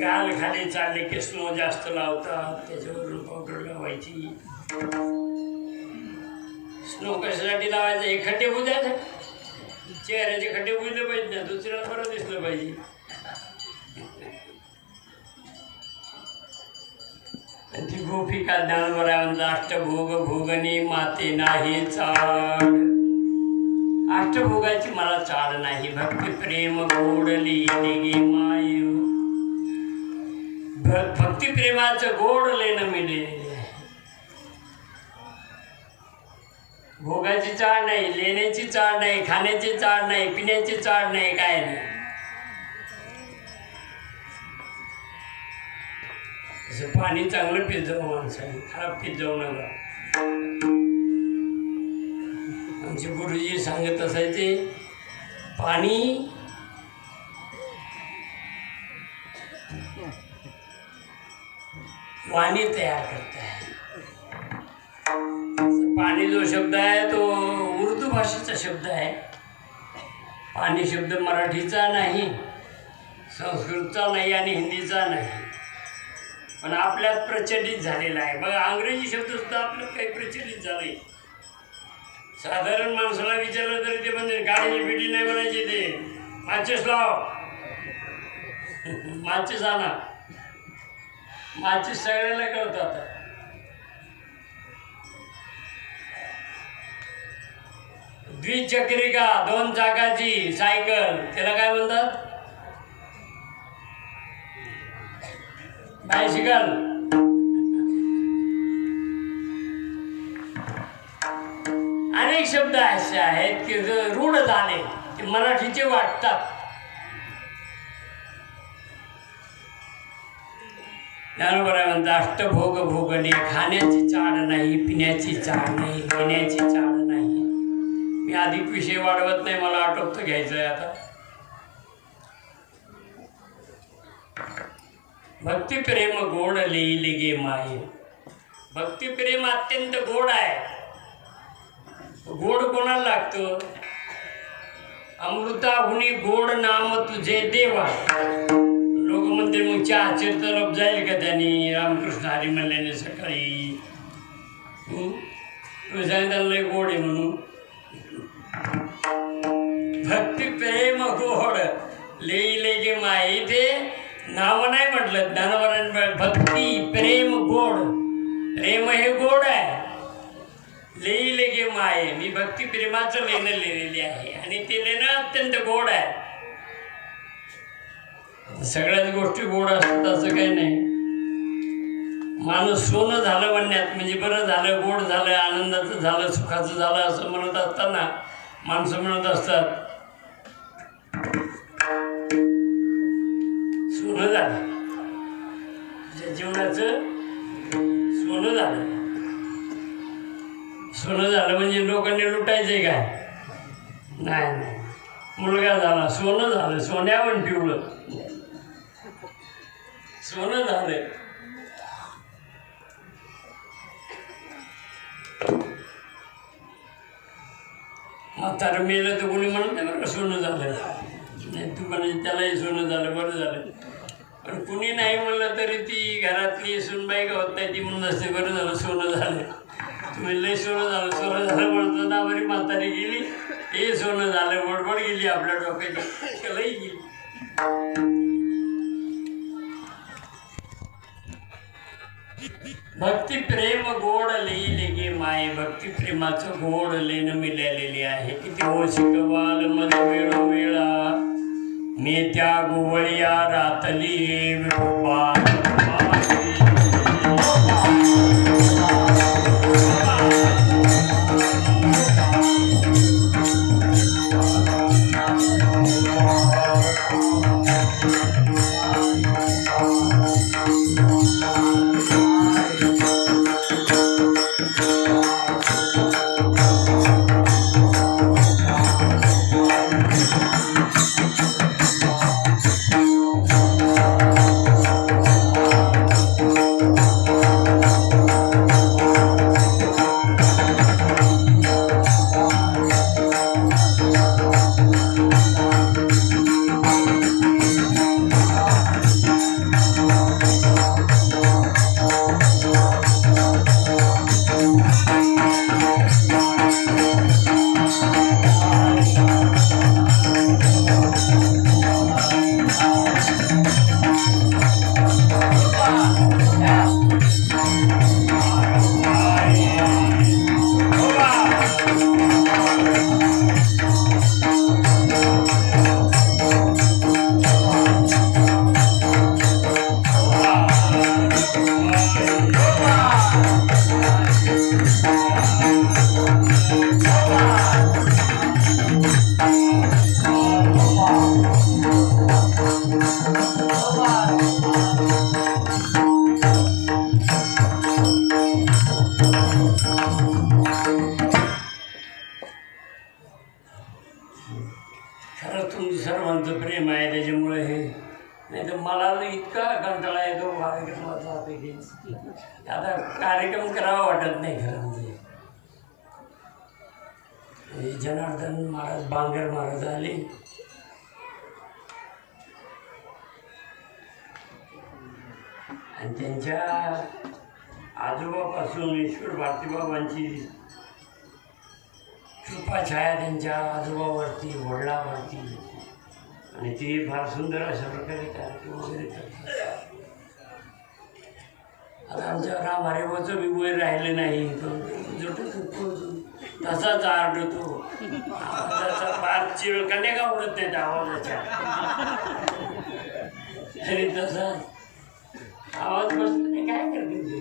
गाल खाली चालले की स्नो जास्त लावतात, त्याच्यावरून पावडर लावायची. स्नो कशासाठी लावायचं? हे खड्डे बुजायचे, चेहऱ्याचे खड्डे बुजले पाहिजे ना, दुसऱ्याला बरं दिसलं पाहिजे. ती गोपिका ज्ञानवरांचा अष्टभोग भोगणी माते नाही चाड. अष्टभोगाची मला चाड नाही. भक्ती प्रेम गोडली गे माय. भक्ती प्रेमाचं गोड लेणं मिळेल. भोगाची चाड नाही, लेण्याची चाड नाही, खाण्याची चाड नाही, पिण्याची चाड नाही, काय नाही. असं पाणी चांगलं पित जाऊ माणसाने, खराब पित जाऊ नका. आमचे गुरुजी सांगत असायचे पाणी वाणी तयार करत आहे. पाणी जो शब्द आहे तो उर्दू भाषेचा शब्द आहे. पाणी शब्द मराठीचा नाही, संस्कृतचा नाही आणि हिंदीचा नाही, पण आपल्यात प्रचलित झालेला आहे. बघा अंग्रेजी शब्द सुद्धा आपल्यात काही प्रचलित झाले. साधारण माणसाला विचारलं तरी ते म्हणजे गाडीची पेटी नाही बनायची, ते माचीस लाव, माचीस आणा. माचीस सगळ्याला कळतात. द्विचक्रिका 2 चाकाची सायकल, त्याला काय म्हणतात? बायसिकल. अनेक शब्द असे आहेत की जो रूढ झाले, ते मराठीचे वाटतात. ज्ञानोबा म्हणतात अष्टभोग भोगणे, खाण्याची चाड नाही, पिण्याची चाड नाही, घेण्याची चाड नाही. मी अधिक विषय वाढवत नाही, मला आटोपतं घ्यायचं आहे आता. भक्तिप्रेम गोड लिहिले गे माये. भक्तिप्रेम अत्यंत गोड आहे. गोड कोणाला लागतं? अमृताहुनी गोड नाम तुझे देवा. लोक म्हणते मग चहा तरफ जाईल का त्यांनी? रामकृष्ण हरी म्हणल्याने सकाळी तुम्ही सांगितलं लय गोड आहे म्हणून. भक्ती प्रेम गोड लिहिले गे माये. ते नाव नाही म्हटलं ज्ञानोबांनी. भक्ती प्रेम गोड. प्रेम हे गोड आहे. लिहिले गे माये. मी भक्ती प्रेमाचं लेणं लिहिलेली आहे आणि ते लेणं अत्यंत गोड आहे. सगळ्याच गोष्टी गोड असतात असं काही नाही. माणूस सोनं झालं म्हणण्यात म्हणजे बरं झालं, गोड झालं, आनंदाचं झालं, सुखाचं झालं असं म्हणत असताना माणसं म्हणत असतात सोनं झालं, तुझ्या जीवनाचं सोनं झालं. सोनं झालं म्हणजे लोकांनी लुटायचंय काय? नाही नाही. मुलगा झाला, सोनं झालं, सोन्यावर पिवळं. सोनं झालंय. म्हातारं मेलं तर कोणी म्हणत नाही बरं सोनं झालं नाही, तू म्हणजे त्यालाही सोनं झालं बरं झालं. पण कुणी नाही म्हणलं तरी ती घरातली सुनबाई का होत नाही ती म्हणत असते बरं झालं सोनं झालं. तुम्ही लय सोनं झालं म्हणतो ना, बरी म्हातारी गेली हे सोनं झालं बडबड गेली आपल्या डोक्याची त्यालाही गेली. भक्ती प्रेम गोड लिहिले गे माये, भक्ती प्रेमाचं गोड लेणं मिळालेले आहे. किती हो शिकवाल मध्ये वेळोवेळा मी त्या गोवळीया रातली विठोबा. सर्वांचं प्रेम आहे त्याच्यामुळे हे, नाही तर मला इतका कंटाळा येतो कार्यक्रमाचा आता कार्यक्रम करावा वाटत नाही खरं म्हणजे. जनार्दन महाराज बांगर महाराज आले, आणि त्यांच्या आजोबापासून ईश्वर भारतीबाबांची कृपाछाया त्यांच्या आजोबावरती वडिलावरती, आणि ते फार सुंदर अशा प्रकारे कार्यक्रम वगैरे करतात. आता आमच्या राम हरिभाऊचं बी वय राहिलं नाही, तसाच आरडतो आवाजाचा फार चिळकण्या का उडत नाहीत आवाजाच्या, तरी तसा आवाज बसला नाही. काय करते ते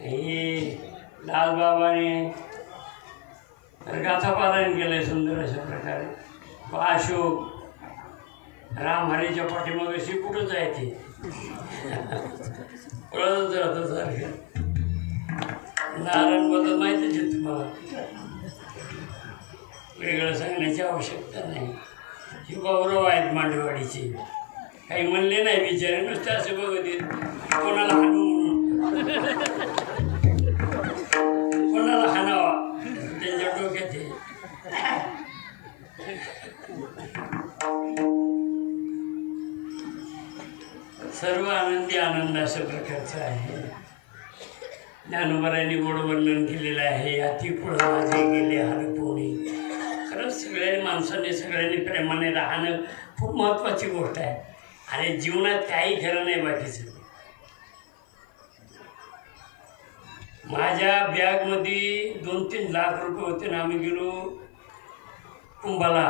हे लालबाबाने गाथा पारायण केलंय सुंदर अशा प्रकारे. अशोक रामहरीच्या पाठीमागे कुठंच आहे ते पळतच राहतं सारखं. नारायण बद्दल माहितीच आहे तुम्हाला, वेगळं सांगण्याची आवश्यकता नाही. हे गौरव आहेत मांडवाडीचे, काही म्हणले नाही बिचारे, नुसते असे बघत येत कोणाला हाणू म्हणून, कोणाला हाणावा त्यांच्या डोक्यात आहे. सर्व आनंदी आनंद अशा प्रकारचा आहे. ज्ञानोबारांनी गोड वर्णन केलेलं आहे. अति पुढं माझे गेले हरपोणी. खरंच सगळ्या माणसाने सगळ्यांनी प्रेमाने राहणं खूप महत्त्वाची गोष्ट आहे. आणि जीवनात काही खरं नाही बाकीचं. माझ्या बॅगमध्ये 2-3 लाख रुपये होते ना, आम्ही गेलो कुंभाला.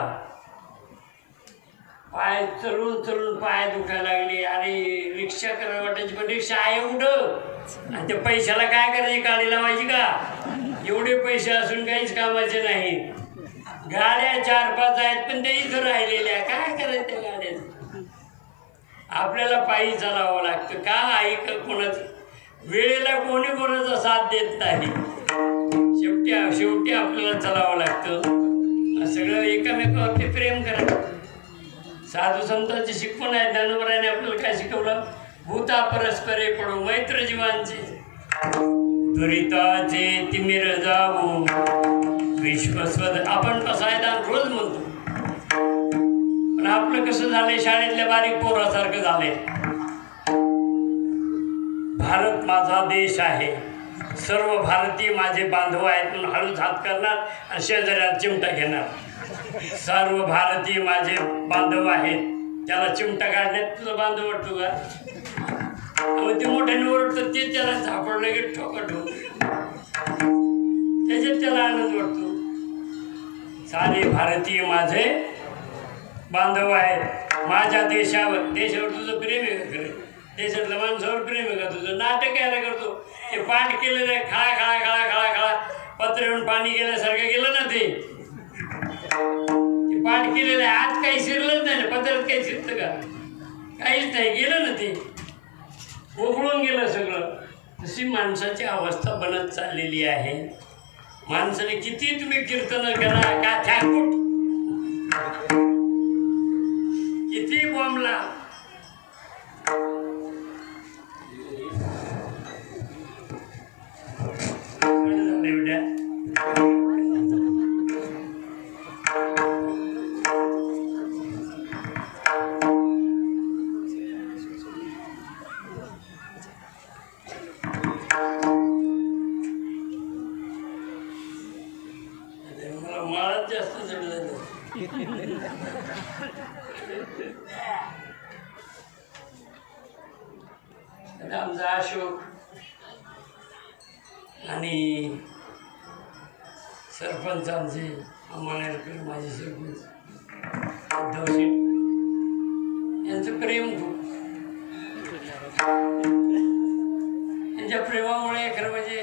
पाय चलून पाय दुखायला लागले. आणि रिक्षा करायला वाटायची, पण रिक्षा आहे कुठं, आणि त्या पैशाला काय करायची, गाडी लावायची का? एवढे पैसे असून काहीच कामाचे नाही. गाड्या 4-5 आहेत, पण त्या इथं राहिलेल्या, काय करायचं त्या गाड्या? आपल्याला पायी चालावं लागतं. का ऐक कोणाचं, वेळेला कोणी कोणाचा साथ देत नाही. शेवटी आपल्याला चालावं लागतं. सगळं एकमेकावरती प्रेम करा. साधू संतांची शिकवण आहे. ज्ञानोबाराने आपल्याला काय शिकवलं? भूता परस्परे पडो मैत्र जीवांचे दुरिताचे तिमिर जाऊ विश्वस्वद आपण पसायदान रोज म्हणतो, पण आपलं कसं झालंय शाळेतल्या बारीक पोरासारखं झालंय. भारत माझा देश आहे, सर्व भारतीय माझे बांधव आहेत म्हणून हळूच हात करणार आणि शेजाऱ्याला चिमटा घेणार. सर्व भारतीय माझे बांधव आहेत, त्याला चिमटा काढण्यात तुझा बांधव वाटतो का? ते मोठ्याने ओरडतं ते त्याला झापडलं की ठोकट होत, त्याच्यात त्याला आनंद वाटतो. सारे भारतीय माझे बांधव आहेत. माझ्या देशावर तुझं प्रेम आहे का? खरं देशातल्या माणसावर प्रेम आहे का तुझं? नाटक यायला करतो. ते पाठ केलेलं आहे, खळा खळा खळा खळा खळा पत्र येऊन पाणी गेल्यासारखं गेलं ना ते पाठ केलेलं आहे. आज काही शिरलंच नाही, पत्रात काही शिरतं का? काहीच नाही, गेलं ना ते, उघडून गेलं सगळं. तशी माणसाची अवस्था बनत चाललेली आहे. माणसाने किती तुम्ही कीर्तन करा का ठाकूट किती बोंबला, आमचा अशोक आणि सरपंच आमचे अम्माळेकर माझे सरपंच उद्धव शेठ यांचं प्रेम खूप, यांच्या प्रेमामुळे खरं म्हणजे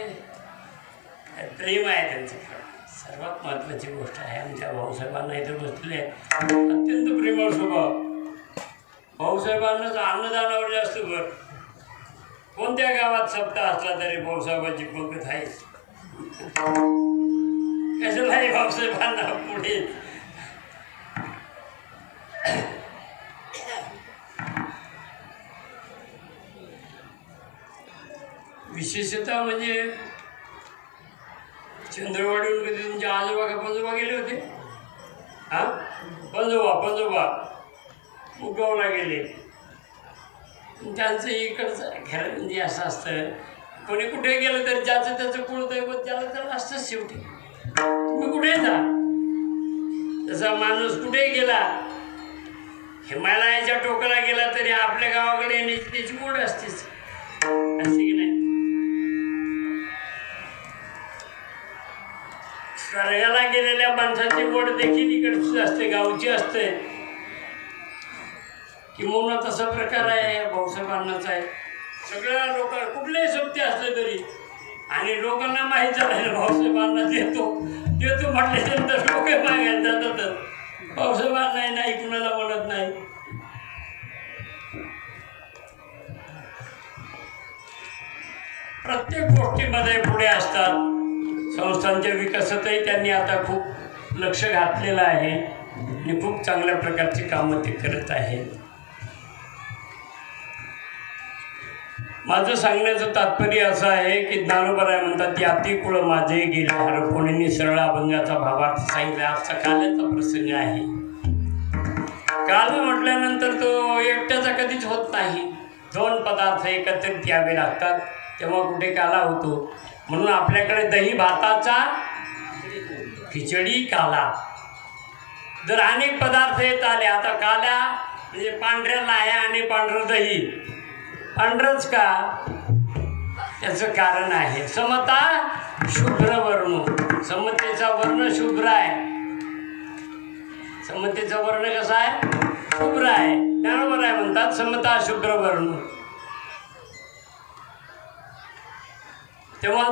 प्रेम आहे त्यांचं. सर्वात महत्त्वाची गोष्ट आहे. आमच्या भाऊसाहेबांना इथं बसले अत्यंत प्रेमळ स्वभाव. भाऊसाहेबांनाच अन्नदानावर जास्त भर. कोणत्या गावात सप्ताह असला तरी भाऊसाहेबांची पंगत आहे. कशालाही भाऊसाहेबांना पुढे विशेषतः म्हणजे चंद्रवाडीहून कधी तुमच्या आजोबा का पंजोबा गेले होते? हां, पंजोबा मुगावला गेले. त्यांचं इकडचं घर म्हणजे असं असतं, कोणी कुठे गेलं तरी ज्याचं त्याचं कुळदैवत ज्याला त्याला असतंच. शेवटी तुम्ही कुठे जा, तसा माणूस कुठे गेला, हिमालयाच्या टोकाला गेला तरी आपल्या गावाकडे येण्याची त्याची ओढ असतेच, असते की नाही? स्वर्गाला गेलेल्या माणसाची ओढ देखील इकडची असते, गावची असते. किंवा तसा प्रकार आहे भाऊसाहेबांनाच आहे. सगळ्या लोकांना कुठलेही सोबती असले तरी, आणि लोकांना माहीत झालं भाऊसाहेबांना देतो म्हटल्यानंतर लोक मागायला जातात. भाऊसाहेबांना नाही कुणाला म्हणत नाही. प्रत्येक गोष्टीमध्ये पुढे असतात. संस्थांच्या विकासातही त्यांनी आता खूप लक्ष घातलेलं आहे आणि खूप चांगल्या प्रकारची कामं ते करत आहेत. माझं सांगण्याचं तात्पर्य असं आहे की ज्ञानोबराय म्हणतात, याती कुळ माझे गेले हरपणीने सरळ अभंगाचा भावार्थ सांगितला. आजचा काल्याचा प्रसंग आहे. काल म्हटल्यानंतर तो एकट्याचा कधीच होत नाही. दोन पदार्थ एकत्रित यावे लागतात, तेव्हा कुठे काला होतो. म्हणून आपल्याकडे दही भाताचा खिचडी काला, जर अनेक पदार्थ येत आले. आता काल्या म्हणजे पांढऱ्या लाह्या आणि पांढरं दही. पांढरंच का? त्याचं कारण आहे समता शुभ्र वर्ण. समतेचा वर्ण शुभ्र आहे. समतेचा वर्ण कसा आहे? शुभ्र आहे. ज्ञानोबराय म्हणतात समता शुभ्र वर्ण. तेव्हा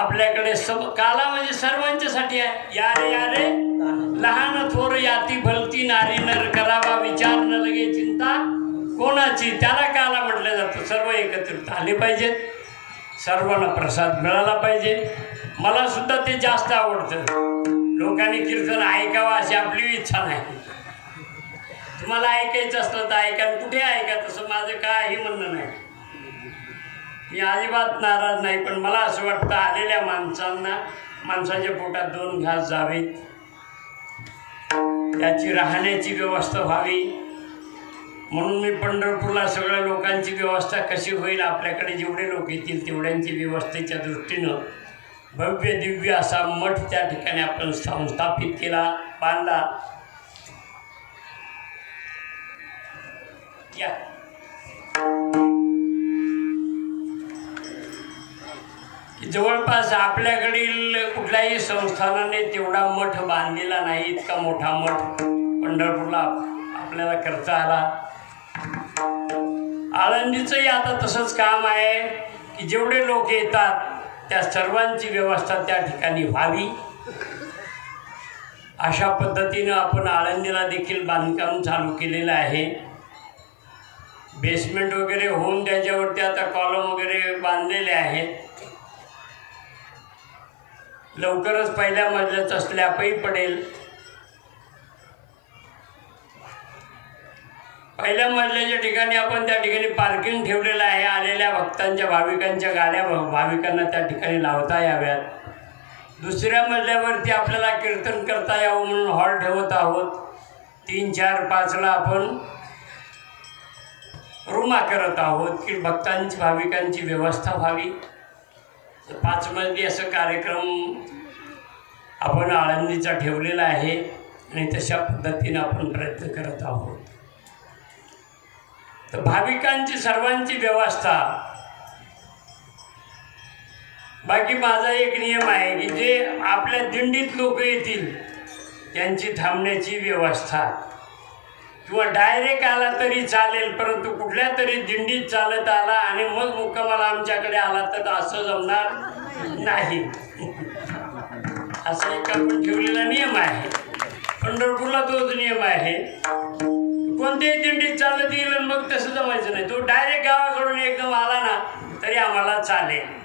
आपल्याकडे काला म्हणजे सर्वांच्यासाठी आहे. यारे यारे लहान थोर याती भलती नारी नर करावा विचार न लगे चिंता कोणाची. त्याला काला म्हटलं जातं. सर्व एकत्रित आले पाहिजेत, सर्वांना प्रसाद मिळाला पाहिजे. मला सुद्धा ते जास्त आवडतं. लोकांनी कीर्तन ऐकावं अशी आपली इच्छा नाही. तुम्हाला ऐकायचं असलं तर ऐका, कुठे ऐका. तसं माझं काय काही म्हणणं नाही, मी अजिबात नाराज नाही. पण मला असं वाटतं आलेल्या माणसाच्या पोटात 2 घास जावेत, त्याची राहण्याची व्यवस्था व्हावी. म्हणून मी पंढरपूरला सगळ्या लोकांची व्यवस्था कशी होईल, आपल्याकडे जेवढे लोक येतील तेवढ्यांची व्यवस्थेच्या दृष्टीनं भव्य दिव्य असा मठ त्या ठिकाणी आपण संस्थापित केला, बांधला. या जवळपास आपल्याकडील कुठल्याही संस्थानाने तेवढा मठ बांधलेला नाही, इतका मोठा मठ पंढरपूरला आपल्याला करता आला. आळंदीचंही आता तसंच काम आहे की जेवढे लोक येतात त्या सर्वांची व्यवस्था त्या ठिकाणी व्हावी. अशा पद्धतीनं आपण आळंदीला देखील बांधकाम चालू केलेलं आहे. बेसमेंट वगैरे होऊन त्याच्यावरती आता कॉलम वगैरे बांधलेले आहेत. लवकरच पहिल्या मजल्याचा स्लॅबही पडेल. पहिल्या मजल्याच्या ठिकाणी आपण त्या ठिकाणी पार्किंग ठेवलेलं आहे. आलेल्या भक्तांच्या भाविकांच्या गाड्या भाविकांना त्या ठिकाणी लावता याव्यात. दुसऱ्या मजल्यावरती आपल्याला कीर्तन करता यावं म्हणून हॉल ठेवत आहोत. 3, 4, 5ला आपण रूमा करत आहोत की भक्तांची भाविकांची व्यवस्था व्हावी. 5 मजली असं कार्यक्रम आपण आळंदीचा ठेवलेला आहे आणि तशा पद्धतीनं आपण प्रयत्न करत आहोत. तर भाविकांची सर्वांची व्यवस्था. बाकी माझा एक नियम आहे की जे आपल्या दिंडीत लोक येतील त्यांची थांबण्याची व्यवस्था, किंवा डायरेक्ट आला तरी चालेल, परंतु कुठल्या तरी दिंडीत चालत आला आणि मग मुक्कामाला आमच्याकडे आला तर असं जमणार नाही. असा एक आपण ठेवलेला नियम आहे. पंढरपूरला तोच नियम आहे. कोणत्याही दिंडीत चालत येईल आणि मग तसं जमायचं नाही. तो डायरेक्ट गावाकडून एकदम आला ना तरी आम्हाला चालेल.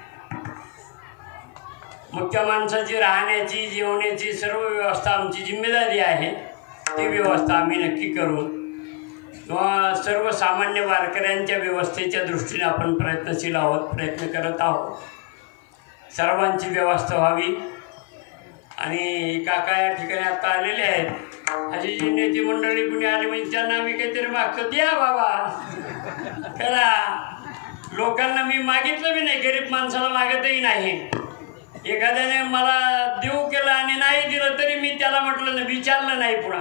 मग त्या माणसाची राहण्याची जेवण्याची सर्व व्यवस्था आमची जिम्मेदारी आहे. ती व्यवस्था आम्ही नक्की करू. किंवा सर्वसामान्य वारकऱ्यांच्या व्यवस्थेच्या दृष्टीने आपण प्रयत्नशील आहोत, प्रयत्न करत आहोत. सर्वांची व्यवस्था व्हावी. आणि काका या ठिकाणी आता आलेले आहेत. अशी जी नेते मंडळी कुणी आली म्हणजे त्यांना मी काहीतरी मागतो, द्या बाबा करा. लोकांना मी मागितलं बी नाही, गरीब माणसाला मागतही नाही. एखाद्याने मला देऊ केलं आणि नाही दिलं तरी मी त्याला म्हटलं नाही, विचारलं नाही पुन्हा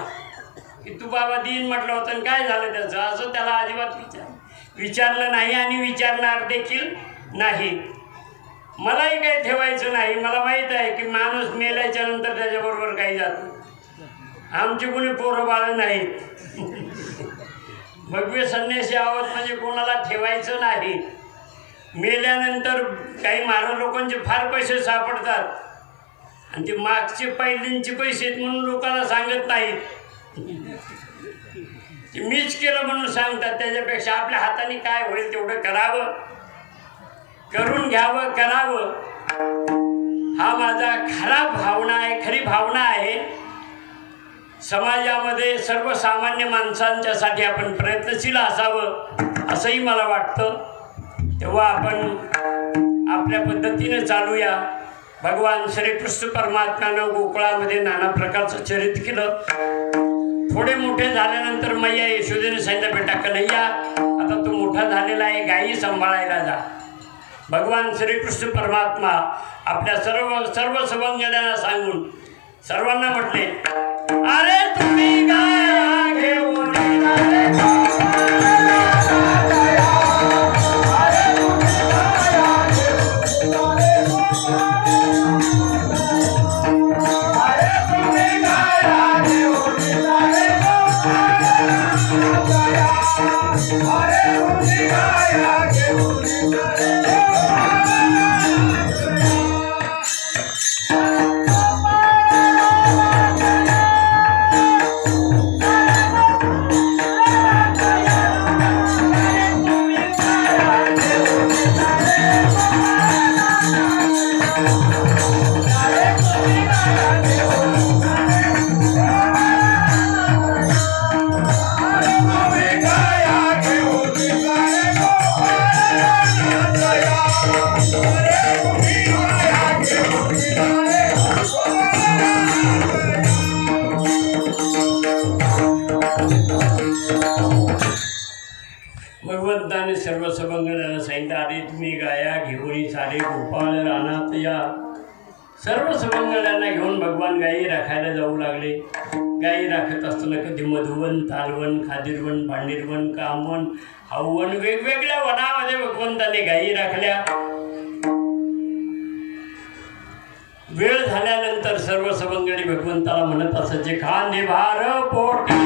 की तू बाबा देईन म्हटलं होतं आणि काय झालं त्याचं, असं त्याला अजिबात विचारलं नाही आणि विचारणार देखील नाही. मलाही काही ठेवायचं नाही. मला माहीत आहे की माणूस मेल्याच्या नंतर त्याच्याबरोबर काही जातो. आमची कोणी पोरं बाळं नाहीत. भगवे संन्यासी आहोत म्हणजे कोणाला ठेवायचं नाही. मेल्यानंतर काही महाराज लोकांचे फार पैसे सापडतात आणि ते मागचे पहिल्यांचे पैसे आहेत म्हणून लोकांना सांगत नाहीत. ते मीच केलं म्हणून सांगतात. त्याच्यापेक्षा आपल्या हाताने काय होईल तेवढं करावं, करून घ्यावं, करावं. हा माझा खरी भावना आहे. समाजामध्ये सर्वसामान्य माणसांच्यासाठी आपण प्रयत्नशील असावं असंही मला वाटतं. तेव्हा आपण आपल्या पद्धतीनं चालूया. भगवान श्रीकृष्ण परमात्म्यानं गोकुळामध्ये नाना प्रकारचं चरित्र केलं. थोडे मोठे झाल्यानंतर मैया यशोदेने सांगितलं, बेटा कन्हैया आता तू मोठा झालेला आहे, गायी सांभाळायला जा. भगवान श्रीकृष्ण परमात्मा आपल्या सर्व सवंगड्यांना सांगून सर्वांना म्हटले, अरे तुम्ही गाय घेऊन सर्व सवंगड्यांना सांगितलं, अरे तुम्ही गाया घेऊन सारे गोपाळ रानात या. सर्व सवंगड्यांना घेऊन भगवान गायी राखायला जाऊ लागले. गायी राखत असताना कधी मधुवन, तालवन, खादिरवन, पांडिरवन, कामवन, हवन, वेगवेगळ्या वनामध्ये भगवंताने गायी राखल्या. वेळ झाल्यानंतर सर्व सवंगडी भगवंताला म्हणत असायचे, खांदे भार पोटी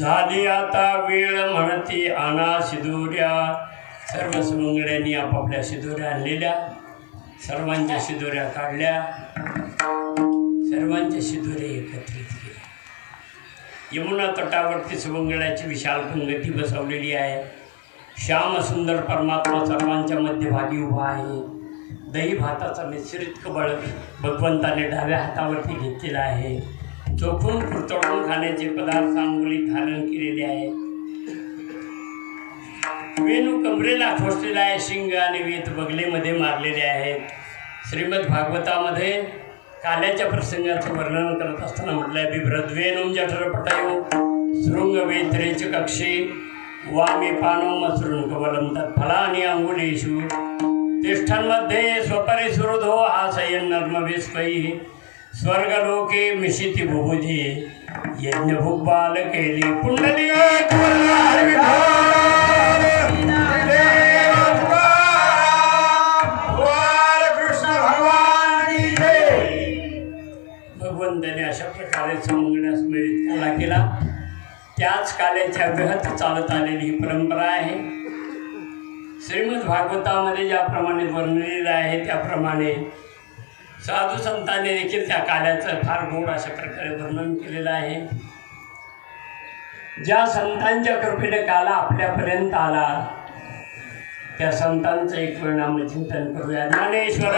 झाली आता वेळ म्हणती आणा शिदोऱ्या. सर्व सवंगड्यांनी आपापल्या शिदोऱ्या आणलेल्या, सर्वांच्या शिदोऱ्या काढल्या, सर्वांच्या शिदोऱ्या एकत्रित केल्या. यमुना तटावरती सवंगड्याची विशाल पंगती बसवलेली आहे. श्यामसुंदर परमात्मा सर्वांच्या मध्यभागी उभा आहे. दही भाताचा मिश्रित कबळ भगवंताने डाव्या हातावरती घेतलेला आहे. चोखून कुरतडून खाण्याचे पदार्थ अंगुलीत धारण केलेले आहेत. वेणू कमरेला खोसलेला आहे. शिंग आणि वेत बगलेमध्ये मारलेले आहेत. श्रीमद भागवतामध्ये काल्याच्या प्रसंगाचं वर्णन करत असताना म्हटलं आहे, बिभ्रद्वेणुं जठरपटयो शृंग वेत्रेच कक्षे वामे पानो मसृण कवलं तत्फलानि अंगुलीषु तिष्ठन्मध्ये स्वपरिसुहृदो हासयन् नर्मविस्मैः स्वर्गलोके मिशिति भुभुजी यज्ञभुग्बाल केली पुंडली भगवंताने अशा प्रकारे सवंगड्यास मिळत काला केला. त्याच काल्याच्या व्यहत चालत आलेली ही परंपरा आहे. श्रीमद भागवतामध्ये ज्याप्रमाणे वर्णलेलं आहे त्याप्रमाणे साधू संतांनी देखील त्या काल्याचं फार गोड अशा प्रकारे वर्णन केलेलं आहे. ज्या संतांच्या कृपेने काला आपल्यापर्यंत आला त्या संतांचं एक वेळ नामचिंतन करूया. ज्ञानेश्वर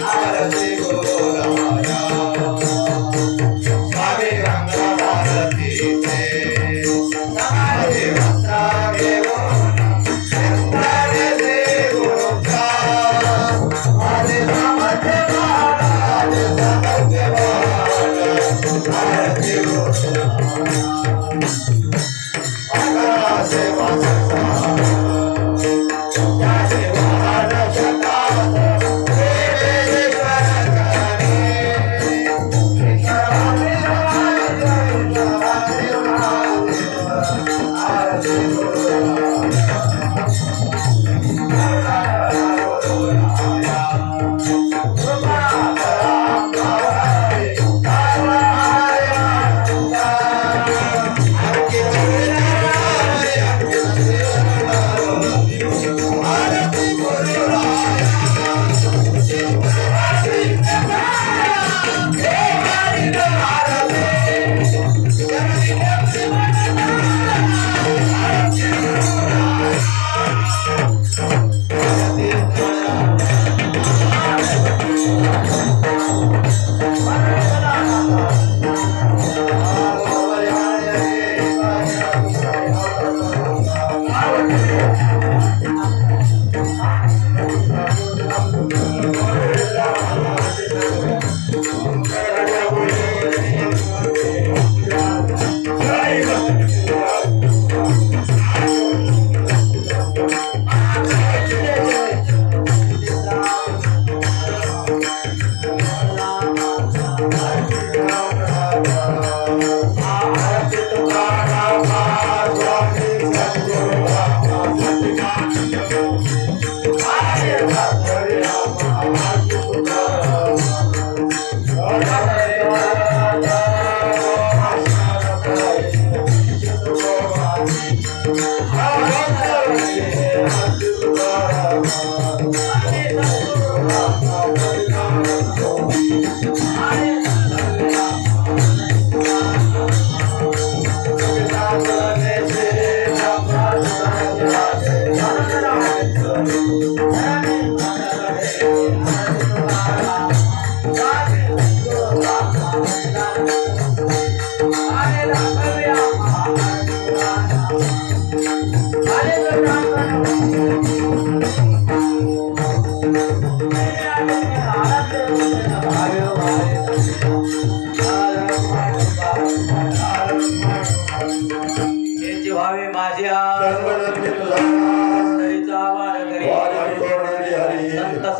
आरती बोलाया स्वामी रंग भारतीचे समाधी वस्त्र घेऊन चिंतने देऊळचा आले सामर्थ्य महाराज सामर्थ्य महाराज आरती बोलाया अकरा सेवा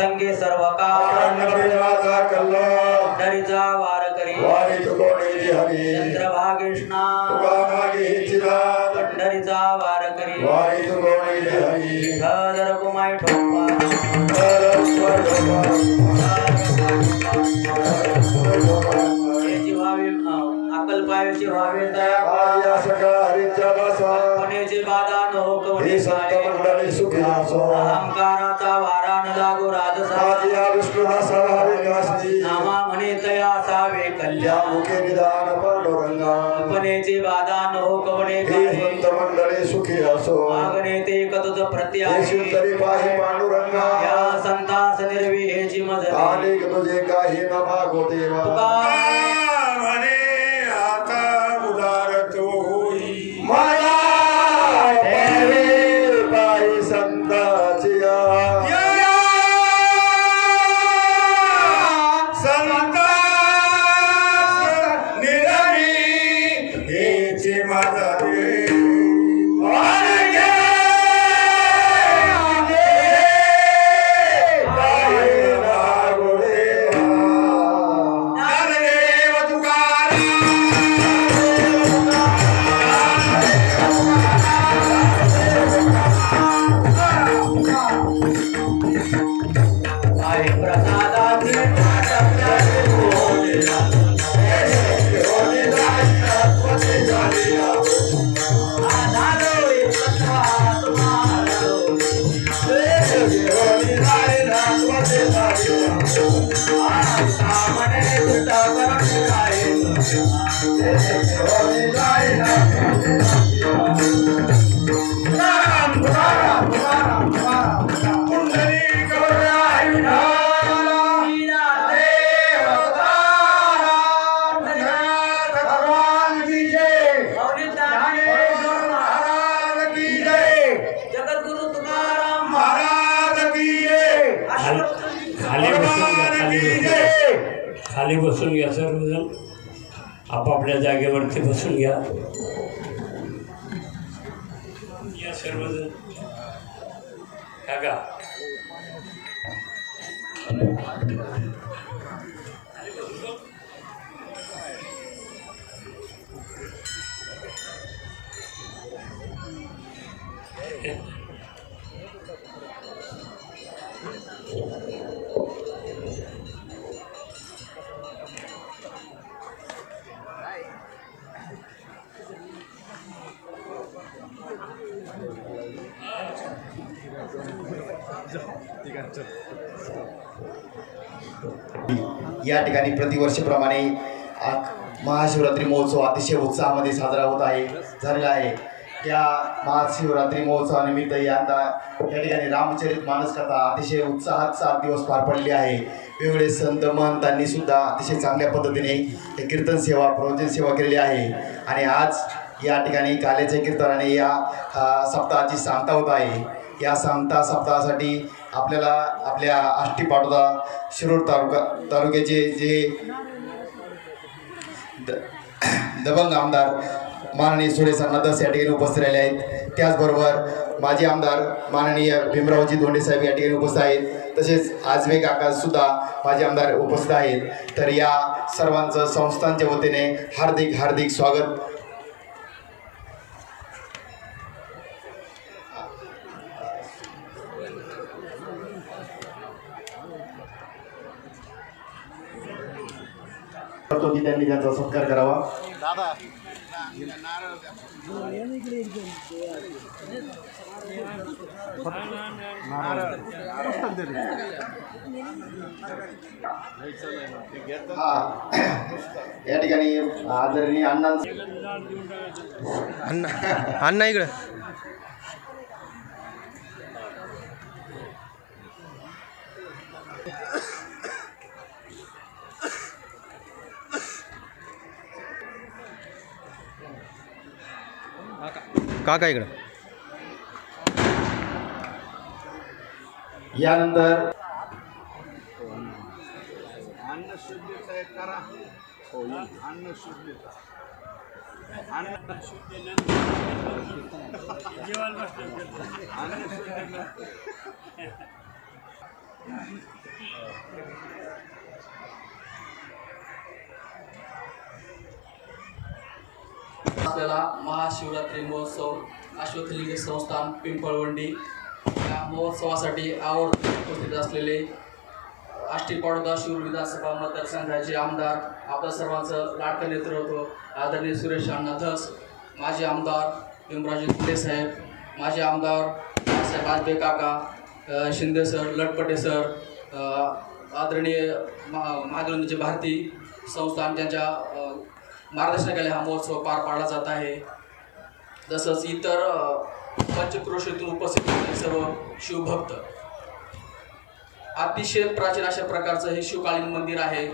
संगे सर्व डरीचा वार करी चंद्रभागेष्णा पंढरीचा वार करी धर कुमाई ठोपा अकल्पायची व्हावे पणेचे बाधा न हो कवडी अहंकाराचा वारा न लागो राजसा नामा म्हणे तया सावे कल्याण पणेचे बाधा न हो कवडे मागणे ते कतुज प्रत्याशी या संतास निर्विहेची मजली तुझे काही न मागो देवा खाली बसून घ्या सर्वजण, आपापल्या जागेवरती बसून घ्या. या सर्वजण काका या ठिकाणी प्रतिवर्षीप्रमाणे महाशिवरात्री महोत्सव अतिशय उत्साहामध्ये साजरा होत आहे झालेला आहे. त्या महाशिवरात्री महोत्सवानिमित्त यंदा या ठिकाणी रामचरित मानस कथा अतिशय उत्साहात 7 दिवस पार पडली आहे. वेगवेगळे संत महंतांनी सुद्धा अतिशय चांगल्या पद्धतीने कीर्तन सेवा प्रवचन सेवा केलेली आहे. आणि आज या ठिकाणी काल्याच्या कीर्तनाने या सप्ताहाची सांगता होत आहे. या सांगता सप्ताहासाठी आपल्याला आपल्या आष्टी पाटोदा शिरूर तालुक्याचे जे दबंग आमदार माननीय सुरेश अण्णादास या ठिकाणी उपस्थित राहिले आहेत. त्याचबरोबर माजी आमदार माननीय भीमरावजी धोंडे साहेब या ठिकाणी उपस्थित आहेत. तसेच आजबे काका सुद्धा माजी आमदार उपस्थित आहेत. तर या सर्वांचं संस्थांच्या वतीने हार्दिक हार्दिक स्वागत. करतो की त्यांनी त्यांचा सत्कार करावा. दादा या ठिकाणी आदरणीय अण्णा इकडे काका इकडे. यानंतर आपल्याला महाशिवरात्री महोत्सव अश्वत्थलिंग संस्थान पिंपळवंडी या महोत्सवासाठी आवर्जून उपस्थित असलेले आष्टी पाटोदा शिरूर विधानसभा मतदारसंघाचे आमदार, आपल्या सर्वांचं लाडकं नेतृत्व आदरणीय सुरेश अण्णा धस, माजी आमदार भीमरावजी धोंडे साहेब, माजी आमदार साहेब आजबे काका, शिंदे सर, लटपटे सर, आदरणीय महादेवजी भारती संस्थान त्यांच्या मार्गदर्शनाखाली हा महोत्सव पार पाडला जात आहे. तसंच इतर पंचक्रोशीतून उपस्थित सर्व शिवभक्त. अतिशय प्राचीन अशा प्रकारचं हे शिवकालीन मंदिर आहे,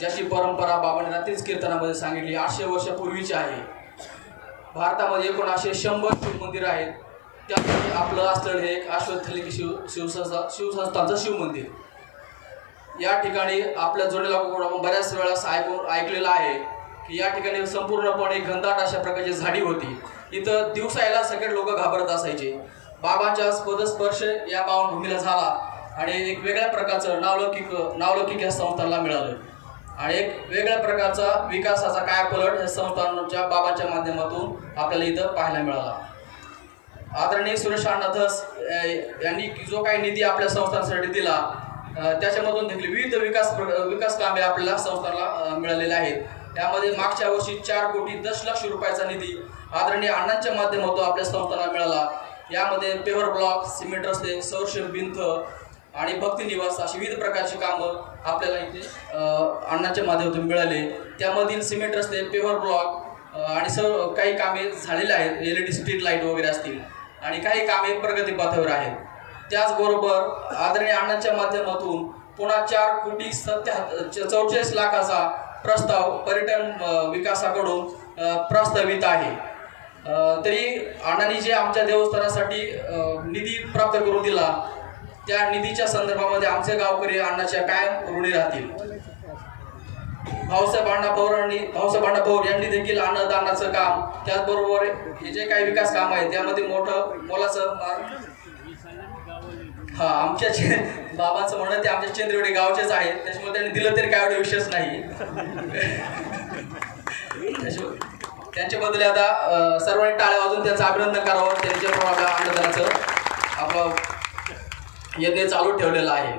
ज्याची परंपरा बाबांनी रात्रीच कीर्तनामध्ये सांगितली 800 वर्षापूर्वीची आहे. भारतामध्ये एकूण असे 100 शिवमंदिर आहेत. त्यापैकी आपलं असलेलं हे एक अश्वत्थलिंग शिवसंस्थांचं शिवमंदिर. या ठिकाणी आपल्या जुन्या लोकांकडून आपण बऱ्याच वेळा ऐकलेलं आहे की या ठिकाणी संपूर्णपणे घनदाट अशा प्रकारची झाडी होती. इथं दिवसायला सगळे लोक घाबरत असायचे. बाबांचा पदस्पर्श या पावनभूमीला झाला आणि एक वेगळ्या प्रकारचं नावलौकिक या संस्थानाला मिळालं आणि एक वेगळ्या प्रकारचा विकासाचा कायापलट या संस्थानाच्या बाबांच्या माध्यमातून आपल्याला इथं पाहायला मिळाला. आदरणीय सुरेश अण्णा धस यांनी जो काही निधी आपल्या संस्थांसाठी दिला त्याच्यामधून देखील विविध विकास कामे आपल्याला संस्थानाला मिळालेले आहेत. त्यामध्ये मागच्या वर्षी 4,10,00,000 रुपयाचा निधी आदरणीय अण्णांच्या माध्यमातून आपल्या संस्थांना मिळाला. यामध्ये पेवर ब्लॉक, सिमेंट रस्ते, सौरशेल भिंत आणि भक्ती निवास अशी विविध प्रकारची कामं आपल्याला इथे अण्णांच्या माध्यमातून मिळाले. त्यामधील सिमेंट रस्ते, पेवर ब्लॉक आणि काही कामे झालेली आहेत. LED स्ट्रीट लाईट वगैरे असतील आणि काही कामे प्रगतीपथावर आहेत. त्याचबरोबर आदरणीय अण्णांच्या माध्यमातून पुन्हा 4,44,00,000चा प्रस्ताव पर्यटन विकासाकडून प्रस्तावित आहे. तरी अण्णांनी जे आमच्या देवस्थानासाठी निधी प्राप्त करून दिला त्या निधीच्या संदर्भामध्ये आमचे गावकरी अण्णाच्या कायम ऋणी राहतील. भाऊसाहेब अण्णा पवार यांनी देखील अन्नदानाचं काम, त्याचबरोबर हे जे काही विकास काम आहे त्यामध्ये मोठं मोलाचं आमच्या बाबांचं म्हणणं ते आमच्या चंद्रवडी गावचेच आहेत, त्याच्यामुळे त्यांनी दिलं तरी काय एवढं विशेष नाही. त्यांच्याबद्दल आता सर्वांनी टाळ्या वाजून त्यांचं अभिनंदन करावं. त्यांच्याप्रमाणे अन्नदानाचं आपलं यज्ञ चालू ठेवलेलं आहे.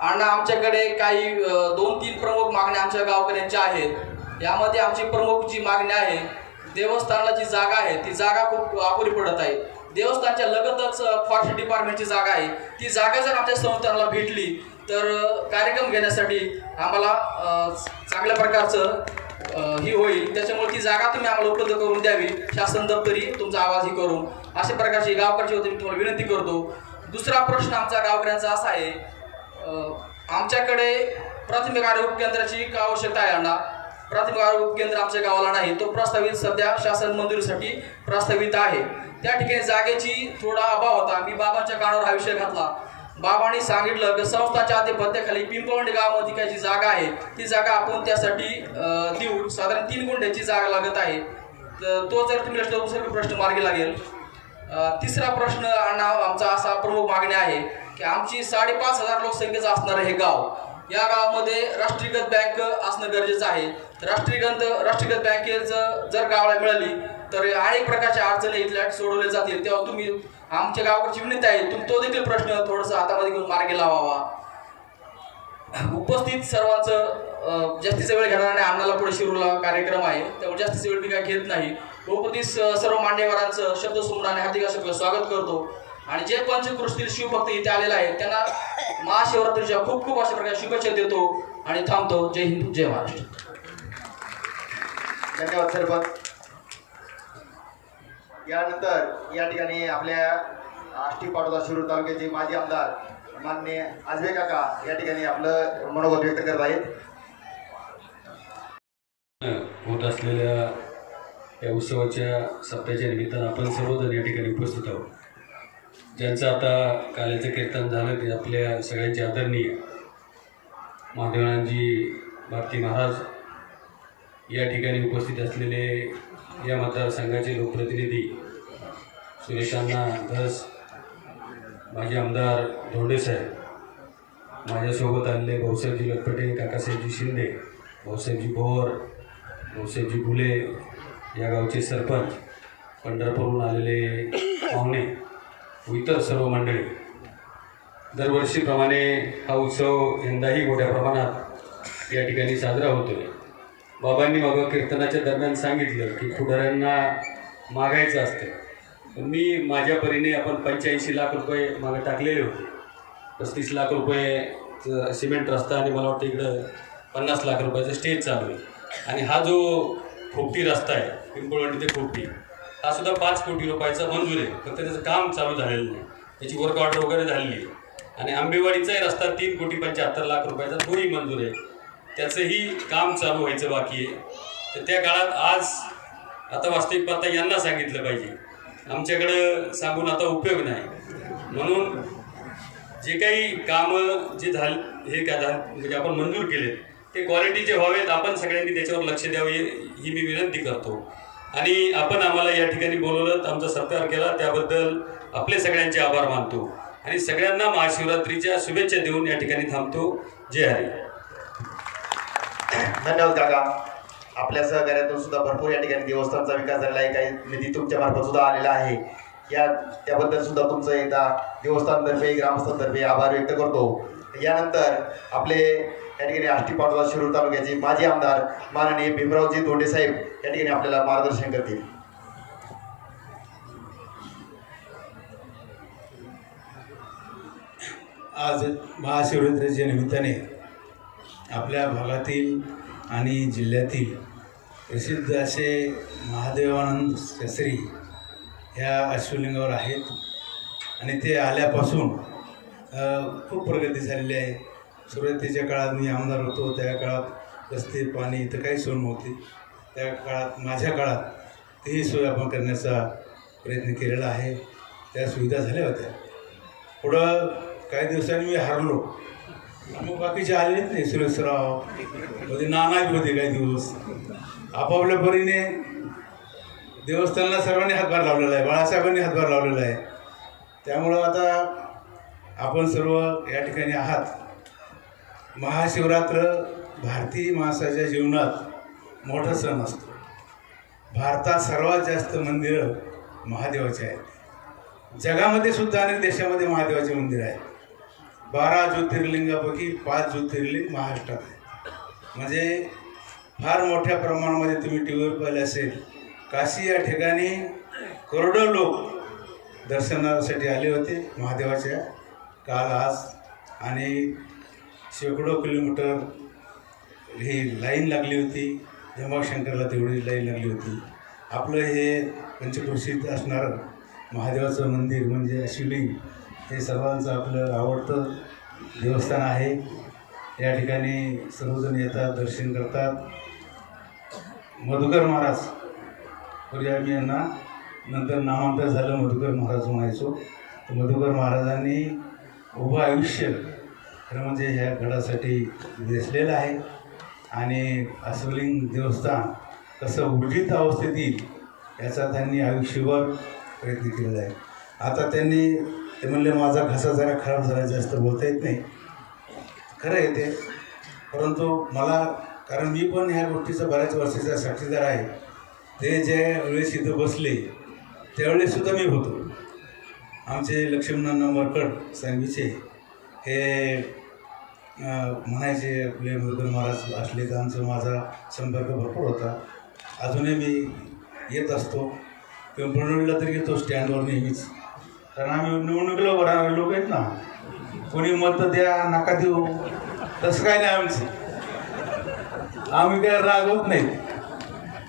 आणि आमच्याकडे काही 2-3 प्रमुख मागण्या आमच्या गावकऱ्यांच्या आहेत. यामध्ये आमची प्रमुख जी मागणी आहे, देवस्थानाला जी जागा आहे ती जागा खूप अपुरी पडत आहे. देवस्थानच्या लगतच फॉरेस्ट डिपार्टमेंटची जागा आहे. ती जागा जर आमच्या संस्थानाला भेटली तर कार्यक्रम घेण्यासाठी आम्हाला चांगल्या प्रकारचं ही होईल. त्याच्यामुळे ती जागा तुम्ही आम्हाला उपलब्ध करून द्यावी. शासन दप्तरी तुमचा आवाजही करून अशा प्रकारची गावकऱ्याची होती मी तुम्हाला विनंती करतो. दुसरा प्रश्न आमच्या गावकऱ्यांचा असा आहे, आमच्याकडे प्राथमिक आरोग्य केंद्राची आवश्यकता आहे. अण्णा, प्राथमिक आरोग्य केंद्र आमच्या गावाला नाही. तो प्रस्तावित सध्या शासन मंजुरीसाठी प्रस्तावित आहे. त्या ठिकाणी जागेची थोडा अभाव होता. मी बाबांच्या कानावर हा विषय घातला. बाबांनी सांगितलं की संस्थांच्या आधिपत्याखाली पिंपळवंडी गावामध्ये काही जी जागा आहे ती जागा आपण त्यासाठी देऊ. साधारण 3 गुंठ्याची जागा लागत आहे. तर तो जर तुम्ही दुसरा प्रश्न मार्गी लागेल. तिसरा प्रश्न अण्णा आमचा असा प्रमुख मागणी आहे की आमची 5,500 लोकसंख्येचं असणारं हे गाव, या गावामध्ये राष्ट्रीयकृत बँक असणं गरजेचं आहे. राष्ट्रीयकृत बँकेचं जर गावाला मिळाली तर अनेक प्रकारच्या अडचणी इथल्या सोडवल्या जातील. तेव्हा तुम्ही आमच्या गावाकडची विनंती आहे तो देखील प्रश्न थोडासा हातामध्ये घेऊन मार्गी लावावा. उपस्थित सर्वांचं जास्तीचा वेळ घेणार नाही. आम्हाला पुढे शिरूरला कार्यक्रम आहे त्यामुळे जास्तीचा वेळ मी काय घेत नाही. उपस्थित सर्व मान्यवरांचं शब्दसुमराने हार्दिक असं स्वागत करतो. आणि जे पंचकृषीतील शिवभक्त इथे आलेले आहेत त्यांना महाशिवरात्रीच्या खूप खूप अशा प्रकारे शुभेच्छा देतो आणि थांबतो. जय हिंद, जय महाराष्ट्र. धन्यवाद सरपंच. यानंतर या ठिकाणी आपल्या आष्टी पाटोदा शिरूर तालुक्याचे माजी आमदार माननीय आजबे काका या ठिकाणी आपलं मनोगत व्यक्त करत आहेत. होत असलेल्या या उत्सवाच्या सप्त्याच्या निमित्तानं आपण सर्वजण या ठिकाणी उपस्थित आहोत. ज्यांचं आता काल्याचं कीर्तन झालं ते आपल्या सगळ्यांचे आदरणीय महादेवानंदजी भारती महाराज, या ठिकाणी उपस्थित असलेले या मतदारसंघाचे लोकप्रतिनिधी सुरेशांना धस, माजी आमदार धोंडेसाहेब, माझ्यासोबत आलेले भाऊसाहेबजी लटपटे, काकासाहेबजी शिंदे, भाऊसाहेबजी भोर, भाऊसाहेबजी बुले, या गावचे सरपंच, पंढरपूरहून आलेले पाहुणे व इतर सर्व मंडळी, दरवर्षीप्रमाणे हा उत्सव यंदाही मोठ्या प्रमाणात या ठिकाणी साजरा होतो आहे. बाबांनी मग कीर्तनाच्या दरम्यान सांगितलं की पुढाऱ्यांना मागायचं असतं. मी माझ्या परीने आपण 85 लाख रुपये मागे टाकलेले होते. 35 लाख रुपये सिमेंट रस्ता आणि मला वाटतं इकडं 50 लाख रुपयाचं स्टेज चालू आहे. आणि हा जो खोपटी रस्ता आहे पिंपळवंडी ते खोपटी, हा सुद्धा 5 कोटी रुपयाचा मंजूर आहे. फक्त त्याचं काम चालू झालेलं नाही, त्याची वर्क ऑर्डर वगैरे झालेली आहे. आणि आंबेवाडीचाही रस्ता 3,75,00,000 रुपयाचा तोही मंजूर आहे, त्याचंही काम चालू व्हायचं बाकी आहे. तर त्या काळात आज आता वास्तविक पाहता यांना सांगितलं पाहिजे, आमच्याकडं सांगून आता उपयोग नाही. म्हणून जे काही कामं जे हे काय म्हणजे आपण मंजूर केले ते क्वालिटीचे व्हावेत. आपण सगळ्यांनी त्याच्यावर लक्ष द्यावे ही मी विनंती करतो. आणि आपण आम्हाला या ठिकाणी बोलवलं, आमचा सत्कार केला, त्याबद्दल आपले सगळ्यांचे आभार मानतो आणि सगळ्यांना महाशिवरात्रीच्या शुभेच्छा देऊन या ठिकाणी थांबतो. जय हरी. धन्यवाद काका. आपल्या सहकार्यातून सुद्धा भरपूर या ठिकाणी देवस्थानचा विकास झालेला आहे. काही निधी तुमच्या मार्फत सुद्धा आलेला आहे. त्याबद्दल सुद्धा तुमचं एकदा देवस्थानतर्फे ग्रामस्थांतर्फे आभार व्यक्त करतो. यानंतर आपले या ठिकाणी आष्टी पाटोदा शिरूर तालुक्याचे माजी आमदार माननीय भीमरावजी धोंडे साहेब या ठिकाणी आपल्याला मार्गदर्शन करतील. आज महाशिवरात्रीच्या निमित्ताने आपल्या भागातील आणि जिल्ह्यातील प्रसिद्ध असे महादेवानंद शास्त्री ह्या अश्वलिंगावर आहेत आणि ते आल्यापासून खूप प्रगती झालेली आहे. सुरुवातीच्या काळात मी आमदार होतो त्या काळात रस्ते पाणी इथं काही सोय नव्हती. त्या काळात माझ्या काळात तेही सोय आपण करण्याचा प्रयत्न केलेला आहे. त्या सुविधा झाल्या होत्या. पुढं काही दिवसांनी मी हरलो मग बाकीचे आलेच नाही. सुरेशराव मध्ये नाना बी होते काही दिवस. आपापल्या परीने देवस्थानाला सर्वांनी हातभार लावलेला आहे, बाळासाहेबांनी हातभार लावलेला आहे. त्यामुळं आता आपण सर्व या ठिकाणी आहात. महाशिवरात्र भारतीय माणसाच्या जीवनात मोठा सण असतो. भारतात सर्वात जास्त मंदिरं महादेवाची आहेत. जगामध्ये सुद्धा अनेक देशामध्ये महादेवाचे मंदिर आहे. 12 ज्योतिर्लिंगापैकी 5 ज्योतिर्लिंग महाराष्ट्रात आहे. म्हणजे फार मोठ्या प्रमाणामध्ये तुम्ही टी व्हीवर पाहिले असेल, काशी या ठिकाणी करोडो लोक दर्शनासाठी आले होते महादेवाच्या काल आज. आणि शेकडो किलोमीटर ही लाईन लागली होती. जंबाशंकरला तेवढी लाईन लागली होती. आपलं हे पंचप्रसिद्ध असणारं महादेवाचं मंदिर म्हणजे शिवलिंग हे सर्वांचं आपलं आवडतं देवस्थान आहे. या ठिकाणी सर्वजण येतात, दर्शन करतात. मधुकर महाराज पूर्वी आम्ही यांना नंतर नामांतर झालं मधुकर महाराज म्हणायचो. तर मधुकर महाराजांनी उभं आयुष्य खरं म्हणजे ह्या गडासाठी वेचलेलं आहे. आणि शिवलिंग देवस्थान कसं ऊर्जित अवस्थेत येईल याचा त्यांनी आयुष्यभर प्रयत्न केलेला आहे. आता त्यांनी ते म्हणले माझा घसा जरा खराब झाला, जास्त बोलता येत नाही. खरं आहे ते, परंतु मला कारण मी पण ह्या गोष्टीचा बऱ्याच वर्षाचा साक्षीदार आहे. ते ज्या वेळेस इथं बसले त्यावेळेससुद्धा मी होतो. आमचे लक्ष्मणांना मरकट सांगवीचे हे म्हणायचे आपले मधुकर महाराज असले तर आमचा माझा संपर्क भरपूर होता. अजूनही मी येत असतो. पिंपळनेरला तरी येतो स्टँडवर नेहमीच. कारण आम्ही निवडणुकीला भरणारे लोक आहेत ना. कोणी मत द्या नका देऊ तसं काय नाही आमचं. आम्ही काय रागवत नाही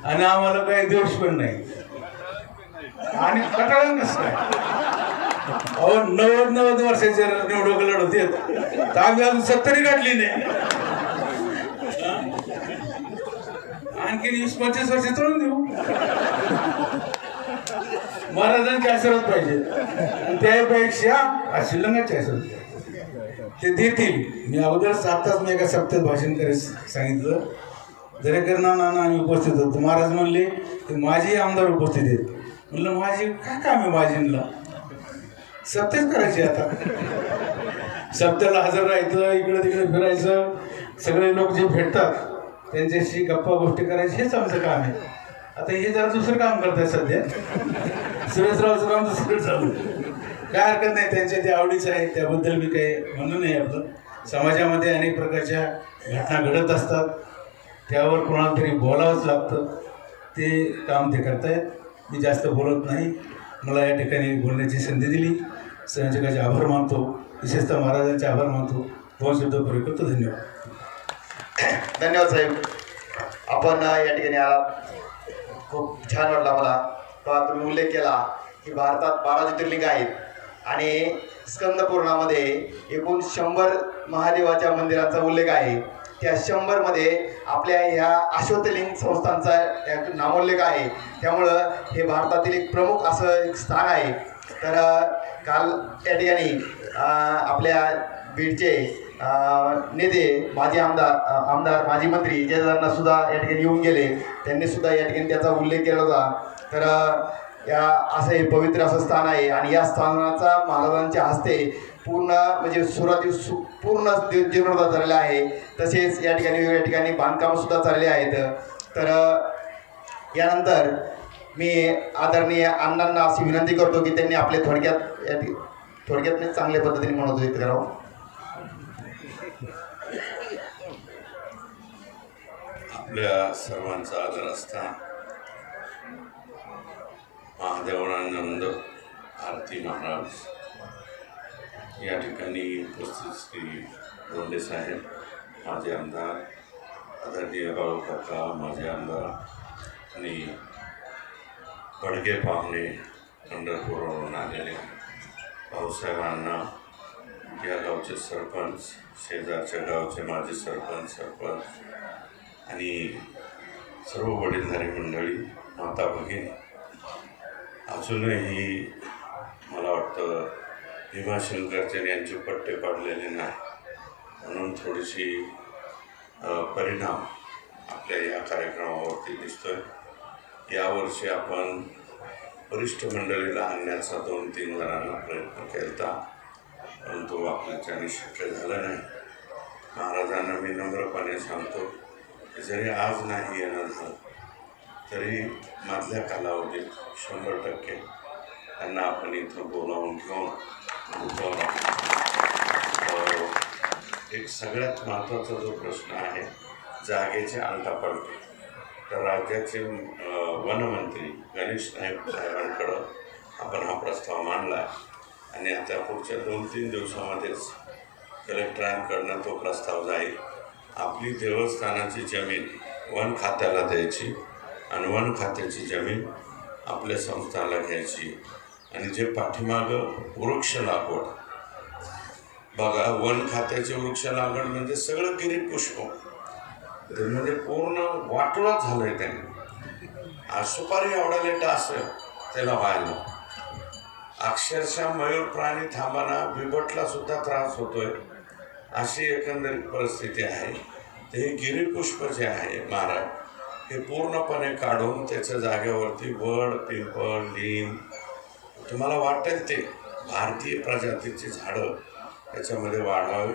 आणि आम्हाला काही दोष पण नाही. आणि कटाळण कसं काय अहो 90 वर्षाचे निवडणूक लढवत येत तर आम्ही अजून 70 गाठली नाही. आणखी 20-25 वर्ष चढून देऊ. महाराजांचे आशीर्वाद पाहिजे आणि त्यापेक्षा शिवलिंगाचे आशीर्वाद ते देतील. मी अगोदरच आत्ताच मी एका सप्त्यात भाषण करायचं सांगितलं. दरेकर नाना आम्ही उपस्थित होतो. महाराज म्हणले की माझी आमदार उपस्थित आहेत. म्हणलं माझी काय काम आहे माझींना, सप्तेच करायची. आता सप्त्याला हजर राहायचं, इकडे तिकडे फिरायचं, सगळे लोक जे भेटतात त्यांच्याशी गप्पा गोष्टी करायची हेच आमचं काम आहे. आता हे जरा दुसरं काम करत आहे सध्या. सुरेशरावचं काम दुसरं चालू. काय हरकत नाही, त्यांच्या ते आवडीचं आहे त्याबद्दल मी काही म्हणणं नाही. आपलं समाजामध्ये अनेक प्रकारच्या घटना घडत असतात, त्यावर कोणाला तरी बोलावंच लागतं. ते काम ते करतायत. मी जास्त बोलत नाही. मला या ठिकाणी बोलण्याची संधी दिली. संयोजकाचे आभार मानतो, विशेषतः महाराजांचे आभार मानतो. 2 शब्द प्रयोग करतो. धन्यवाद. धन्यवाद साहेब. आपण या ठिकाणी आलात, खूप छान वाटला मला. तुम्ही उल्लेख केला की भारतात 12 ज्योतिर्लिंग आहेत आणि स्कंद पुराणामध्ये एकूण 100 महादेवाच्या मंदिरांचा उल्लेख आहे. त्या 100मध्ये आपल्या ह्या अश्वथलिंग संस्थांचा नामोल्लेख आहे. त्यामुळं हे भारतातील एक प्रमुख असं एक स्थान आहे. तर काल या ठिकाणी आपल्या बीडचे नेते माजी आमदार माजी मंत्री जयदादांना सुद्धा या ठिकाणी येऊन गेले. त्यांनी सुद्धा या ठिकाणी त्याचा उल्लेख केला होता. तर या असं हे पवित्र असं स्थान आहे आणि या स्थानाचा महाराजांच्या हस्ते पूर्ण म्हणजे सुरुवाती पूर्ण जीर्णोद्धार झालेला आहे. तसेच या ठिकाणी वेगवेगळ्या ठिकाणी बांधकामंसुद्धा चालले आहेत. तर यानंतर मी आदरणीय अण्णांना अशी विनंती करतो की त्यांनी आपले थोडक्यात चांगल्या पद्धतीने मनोदूत करावं. आपल्या सर्वांचा आदर असता महादेवानंद आरती महाराज या ठिकाणी उपस्थित श्री रोंडे साहेब, माझे आमदार आदरणीय बाळू काका, माझे आमदार आणि बडगे पाहुणे, पंढरपूरवरून आलेले भाऊसाहेबांना, या गावचे सरपंच, शेजारच्या गावचे माजी सरपंच आणि सर्व वडीलधारी मंडळी, माता भगिनी, अजूनही मला वाटतं भीमाशंकरचे यांचे पट्टे पाडलेले नाही. म्हणून थोडीशी परिणाम आपल्या या कार्यक्रमावरती दिसतोय. यावर्षी आपण वरिष्ठ मंडळीला आणण्याचा 2-3 जणांना प्रयत्न केला, परंतु आपल्याच्याने शक्य झालं नाही. महाराजांना मी नम्रपणे सांगतो की जरी आज नाही येणं झालं तरी मधल्या कालावधीत 100% त्यांना आपण इथं बोलावून घेऊन एक सगळ्यात महत्त्वाचा जो प्रश्न आहे जागेचे आलटापलटी, तर राज्याचे वनमंत्री गणेश नाईक साहेबांकडं आपण हा प्रस्ताव मांडला आणि आता पुढच्या 2-3 दिवसामध्येच कलेक्टरांकडनं तो प्रस्ताव जाईल. आपली देवस्थानाची जमीन वन खात्याला द्यायची आणि वन खात्याची जमीन आपल्या संस्थानाला घ्यायची आणि जे पाठीमागं वृक्ष लागवड बघा, वन खात्याचे वृक्ष लागवड म्हणजे सगळं गिरीपुष्प म्हणजे पूर्ण वाटोळाच झालंय त्यांनी. सुपारी एवढा लेट असेल त्याला व्हायला अक्षरशः मयूर प्राणी थांबाना बिबटला सुद्धा त्रास होतोय, अशी एकंदरीत परिस्थिती आहे. ते हे गिरीपुष्प जे आहे महाराज, हे पूर्णपणे काढून त्याच्या जागेवरती वड, पिंपळ, लीम तुम्हाला वाटेल ते भारतीय प्रजातीची झाडं त्याच्यामध्ये वाढवावी.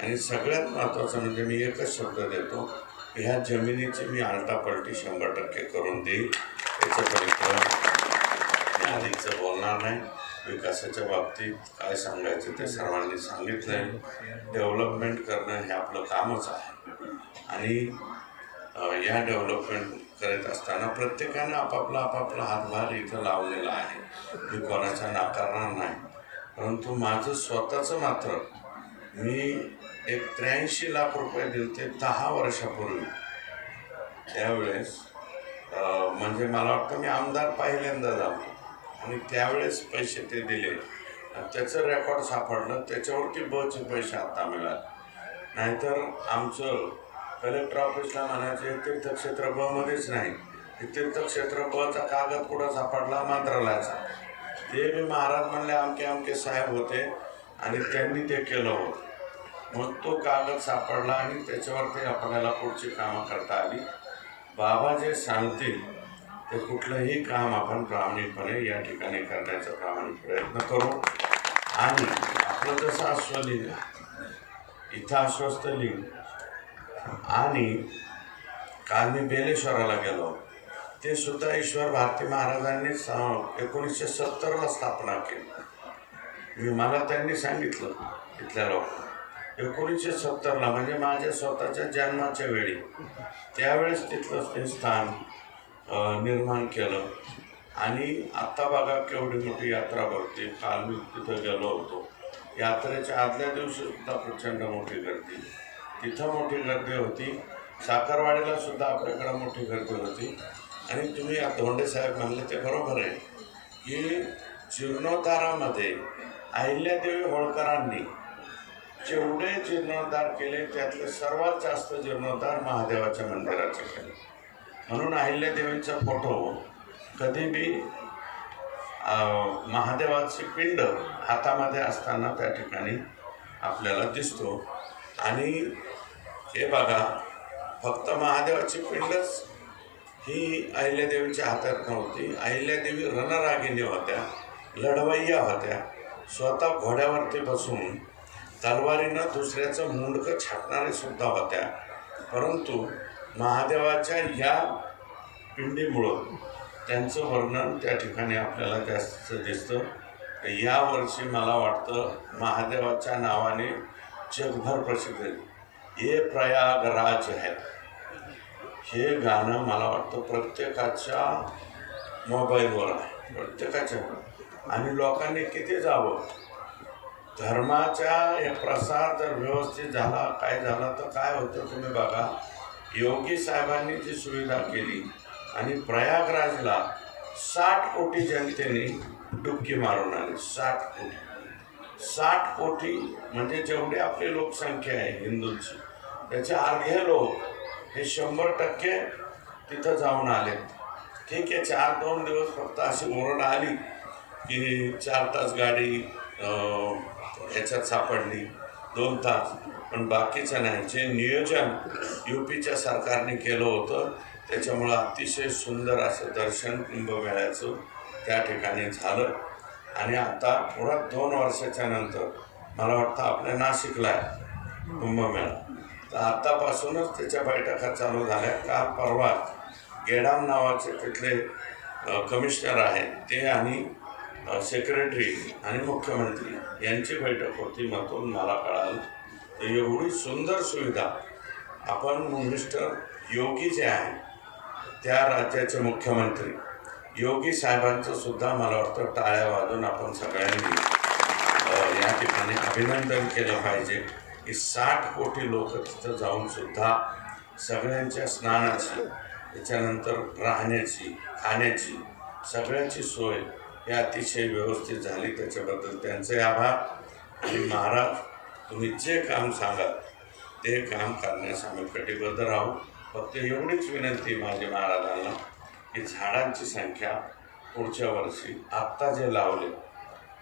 आणि सगळ्यात महत्त्वाचं म्हणजे मी एकच शब्द देतो, ह्या जमिनीची मी आलटापलटी 100% करून देईल. त्याच्यापर्यंत मी अधिकचं बोलणार नाही. विकासाच्या बाबतीत काय सांगायचं ते सर्वांनी सांगितलं आहे. डेव्हलपमेंट करणं हे आपलं कामच आहे आणि या डेव्हलपमेंट करत असताना प्रत्येकानं आपापला हातभार इथं लावलेला आहे. मी कोणाचा नाकारणार नाही, परंतु माझं स्वतःचं मात्र मी एक 83 लाख रुपये दिले 10 वर्षापूर्वी. त्यावेळेस म्हणजे मला वाटतं मी आमदार पहिल्यांदा झालो आणि त्यावेळेस पैसे ते दिले. त्याचं रेकॉर्ड सापडलं, त्याच्यावरती बचे पैसे आता मिळाले. नाहीतर आमचं कलेक्टर ऑफिसला म्हणायचे तीर्थक्षेत्र ब मध्येच नाही, तीर्थक्षेत्र बचा कागद कुठं सापडला मंत्रालयाचा. ते मी महाराज म्हणले आमके साहेब होते आणि त्यांनी ते केलं होतं. मग तो कागद सापडला आणि त्याच्यावरती आपल्याला पुढची कामं करता आली. बाबा जे सांगतील ते कुठलंही काम आपण प्रामाणिकपणे या ठिकाणी करण्याचा प्रामाणिक प्रयत्न करू. आणि आपलं जसं अश्वलिंग इथं आश्वस्त लिंग आणि काल मी बेलेश्वराला गेलो, ते सुद्धा ईश्वर भारती महाराजांनी 1970ला स्थापना केली. मला त्यांनी सांगितलं तिथल्या लोक 1970ला म्हणजे माझ्या स्वतःच्या जन्माच्या वेळी त्यावेळेस तिथलं ते स्थान निर्माण केलं. आणि आत्ता बघा केवढी मोठी यात्रा भरते. काल मी तिथं गेलो होतो, यात्रेच्या आदल्या दिवशी सुद्धा प्रचंड मोठी गर्दी, तिथं मोठी गर्दी होती. साखरवाडीला सुद्धा आपल्याकडं मोठी गर्दी होती. आणि तुम्ही धोंडे साहेब म्हणले ते बरोबर आहे की जीर्णोद्धारामध्ये अहिल्यादेवी होळकरांनी जेवढे जीर्णोद्धार केले त्यातले सर्वात जास्त जीर्णोद्धार महादेवाच्या मंदिराचे केले. म्हणून अहिल्यादेवींचा फोटो कधी बी महादेवाची पिंड हातामध्ये असताना त्या ठिकाणी आपल्याला दिसतो. आणि हे बघा, फक्त महादेवाची पिंडच ही अहिल्यादेवीच्या हातात नव्हती. अहिल्यादेवी रणरागिणी होत्या, लढवय्या होत्या, स्वतः घोड्यावरती बसून तलवारीनं दुसऱ्याचं मुंडकं छाटणारे सुद्धा होत्या. परंतु महादेवाच्या या पिंडीमुळं त्यांचं वर्णन त्या ठिकाणी आपल्याला जास्त दिसतं. यावर्षी मला वाटतं महादेवाच्या नावाने जगभर प्रसिद्ध ये प्रयागराज है हे गाणं मला वाटतं प्रत्येकाच्या मोबाईलवर आहे, प्रत्येकाच्या. आणि लोकांनी किती जावं. धर्माच्या हे प्रसार जर व्यवस्थित झाला काय झाला तर काय होतं तुम्ही बघा. योगी साहेबांनी जी सुविधा केली आणि प्रयागराजला 60 कोटी जनतेने डुबकी मारून आली. 60 कोटी म्हणजे जेवढी आपली लोकसंख्या आहे हिंदूंची त्याचे अर्धे लोक हे 100% तिथं जाऊन आले. ठीक आहे, 2 दिवस फक्त अशी ओरड आली की 4 तास गाडी ह्याच्यात सापडली, 2 तास. पण बाकीचं नाही. जे नियोजन UPच्या सरकारने केलं होतं त्याच्यामुळं अतिशय सुंदर असं दर्शन कुंभमेळ्याचं त्या ठिकाणी झालं. आणि आता पुढं 2 वर्षाच्या नंतर मला वाटतं आपल्या नाशिकला आहे कुंभमेळा. तर आत्तापासूनच त्याच्या बैठका चालू झाल्या. काल परवा गेडाम नावाचे तिथले कमिशनर आहेत ते आणि सेक्रेटरी आणि मुख्यमंत्री यांची बैठक होती. मधून मला कळालं तर एवढी सुंदर सुविधा आपण मिस्टर योगी जे आहे त्या राज्याचे मुख्यमंत्री योगी साहेबांचं सुद्धा मला वाटतं टाळ्या वाजून आपण सगळ्यांनी या ठिकाणी अभिनंदन केलं पाहिजे की 60 कोटी लोक तिथं जाऊन सुद्धा सगळ्यांच्या स्नानाची त्याच्यानंतर राहण्याची खाण्याची सगळ्याची सोय ही अतिशय व्यवस्थित झाली. त्याच्याबद्दल त्यांचे आभार. आणि महाराज तुम्ही जे काम सांगाल ते काम करण्यास आम्ही कटिबद्ध राहू. फक्त एवढीच विनंती माझी महाराजांना की झाडांची संख्या पुढच्या वर्षी आत्ता जे लावले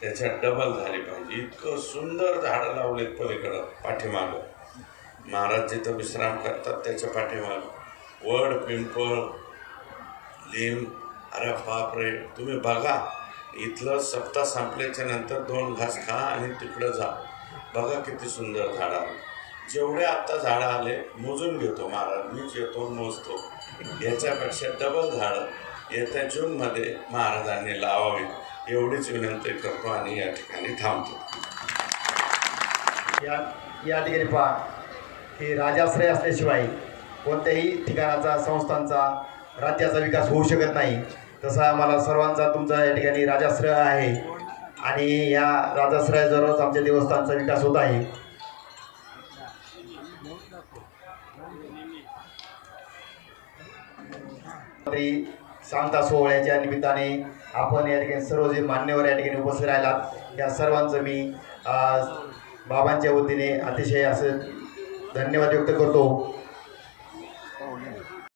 त्याच्यात डबल झाली पाहिजे. इतकं सुंदर झाडं लावलेत पलीकडं पाठीमागं. महाराज जिथं विश्राम करतात त्याच्या पाठीमागं वड पिंपळ लिंब. अरे बापरे, तुम्ही बघा इथलं सप्ताह संपल्याच्या नंतर 2 घास खा आणि तिकडं जा. बघा किती सुंदर झाडं आली. जेवढे आत्ता झाडं आले मोजून घेतो महाराज, मीच येतो मोजतो. याच्यापेक्षा डबल झाडं येत्या जूनमध्ये महाराजांनी लावावी एवढीच विनंती करतो आणि या ठिकाणी थांबतो. या ठिकाणी पहा की राजाश्रय असल्याशिवाय कोणत्याही ठिकाणाचा संस्थांचा राज्याचा विकास होऊ शकत नाही. तसा मला सर्वांचा तुमचा या ठिकाणी राजाश्रय आहे आणि या राजाश्रयाजवळच आमच्या देवस्थानचा विकास होत आहे. सांगता सोहळ्याच्या निमित्ताने आपण या ठिकाणी सर्व जे मान्यवर या ठिकाणी उपस्थित राहिलात या सर्वांचं मी बाबांच्या वतीने अतिशय असं धन्यवाद व्यक्त करतो.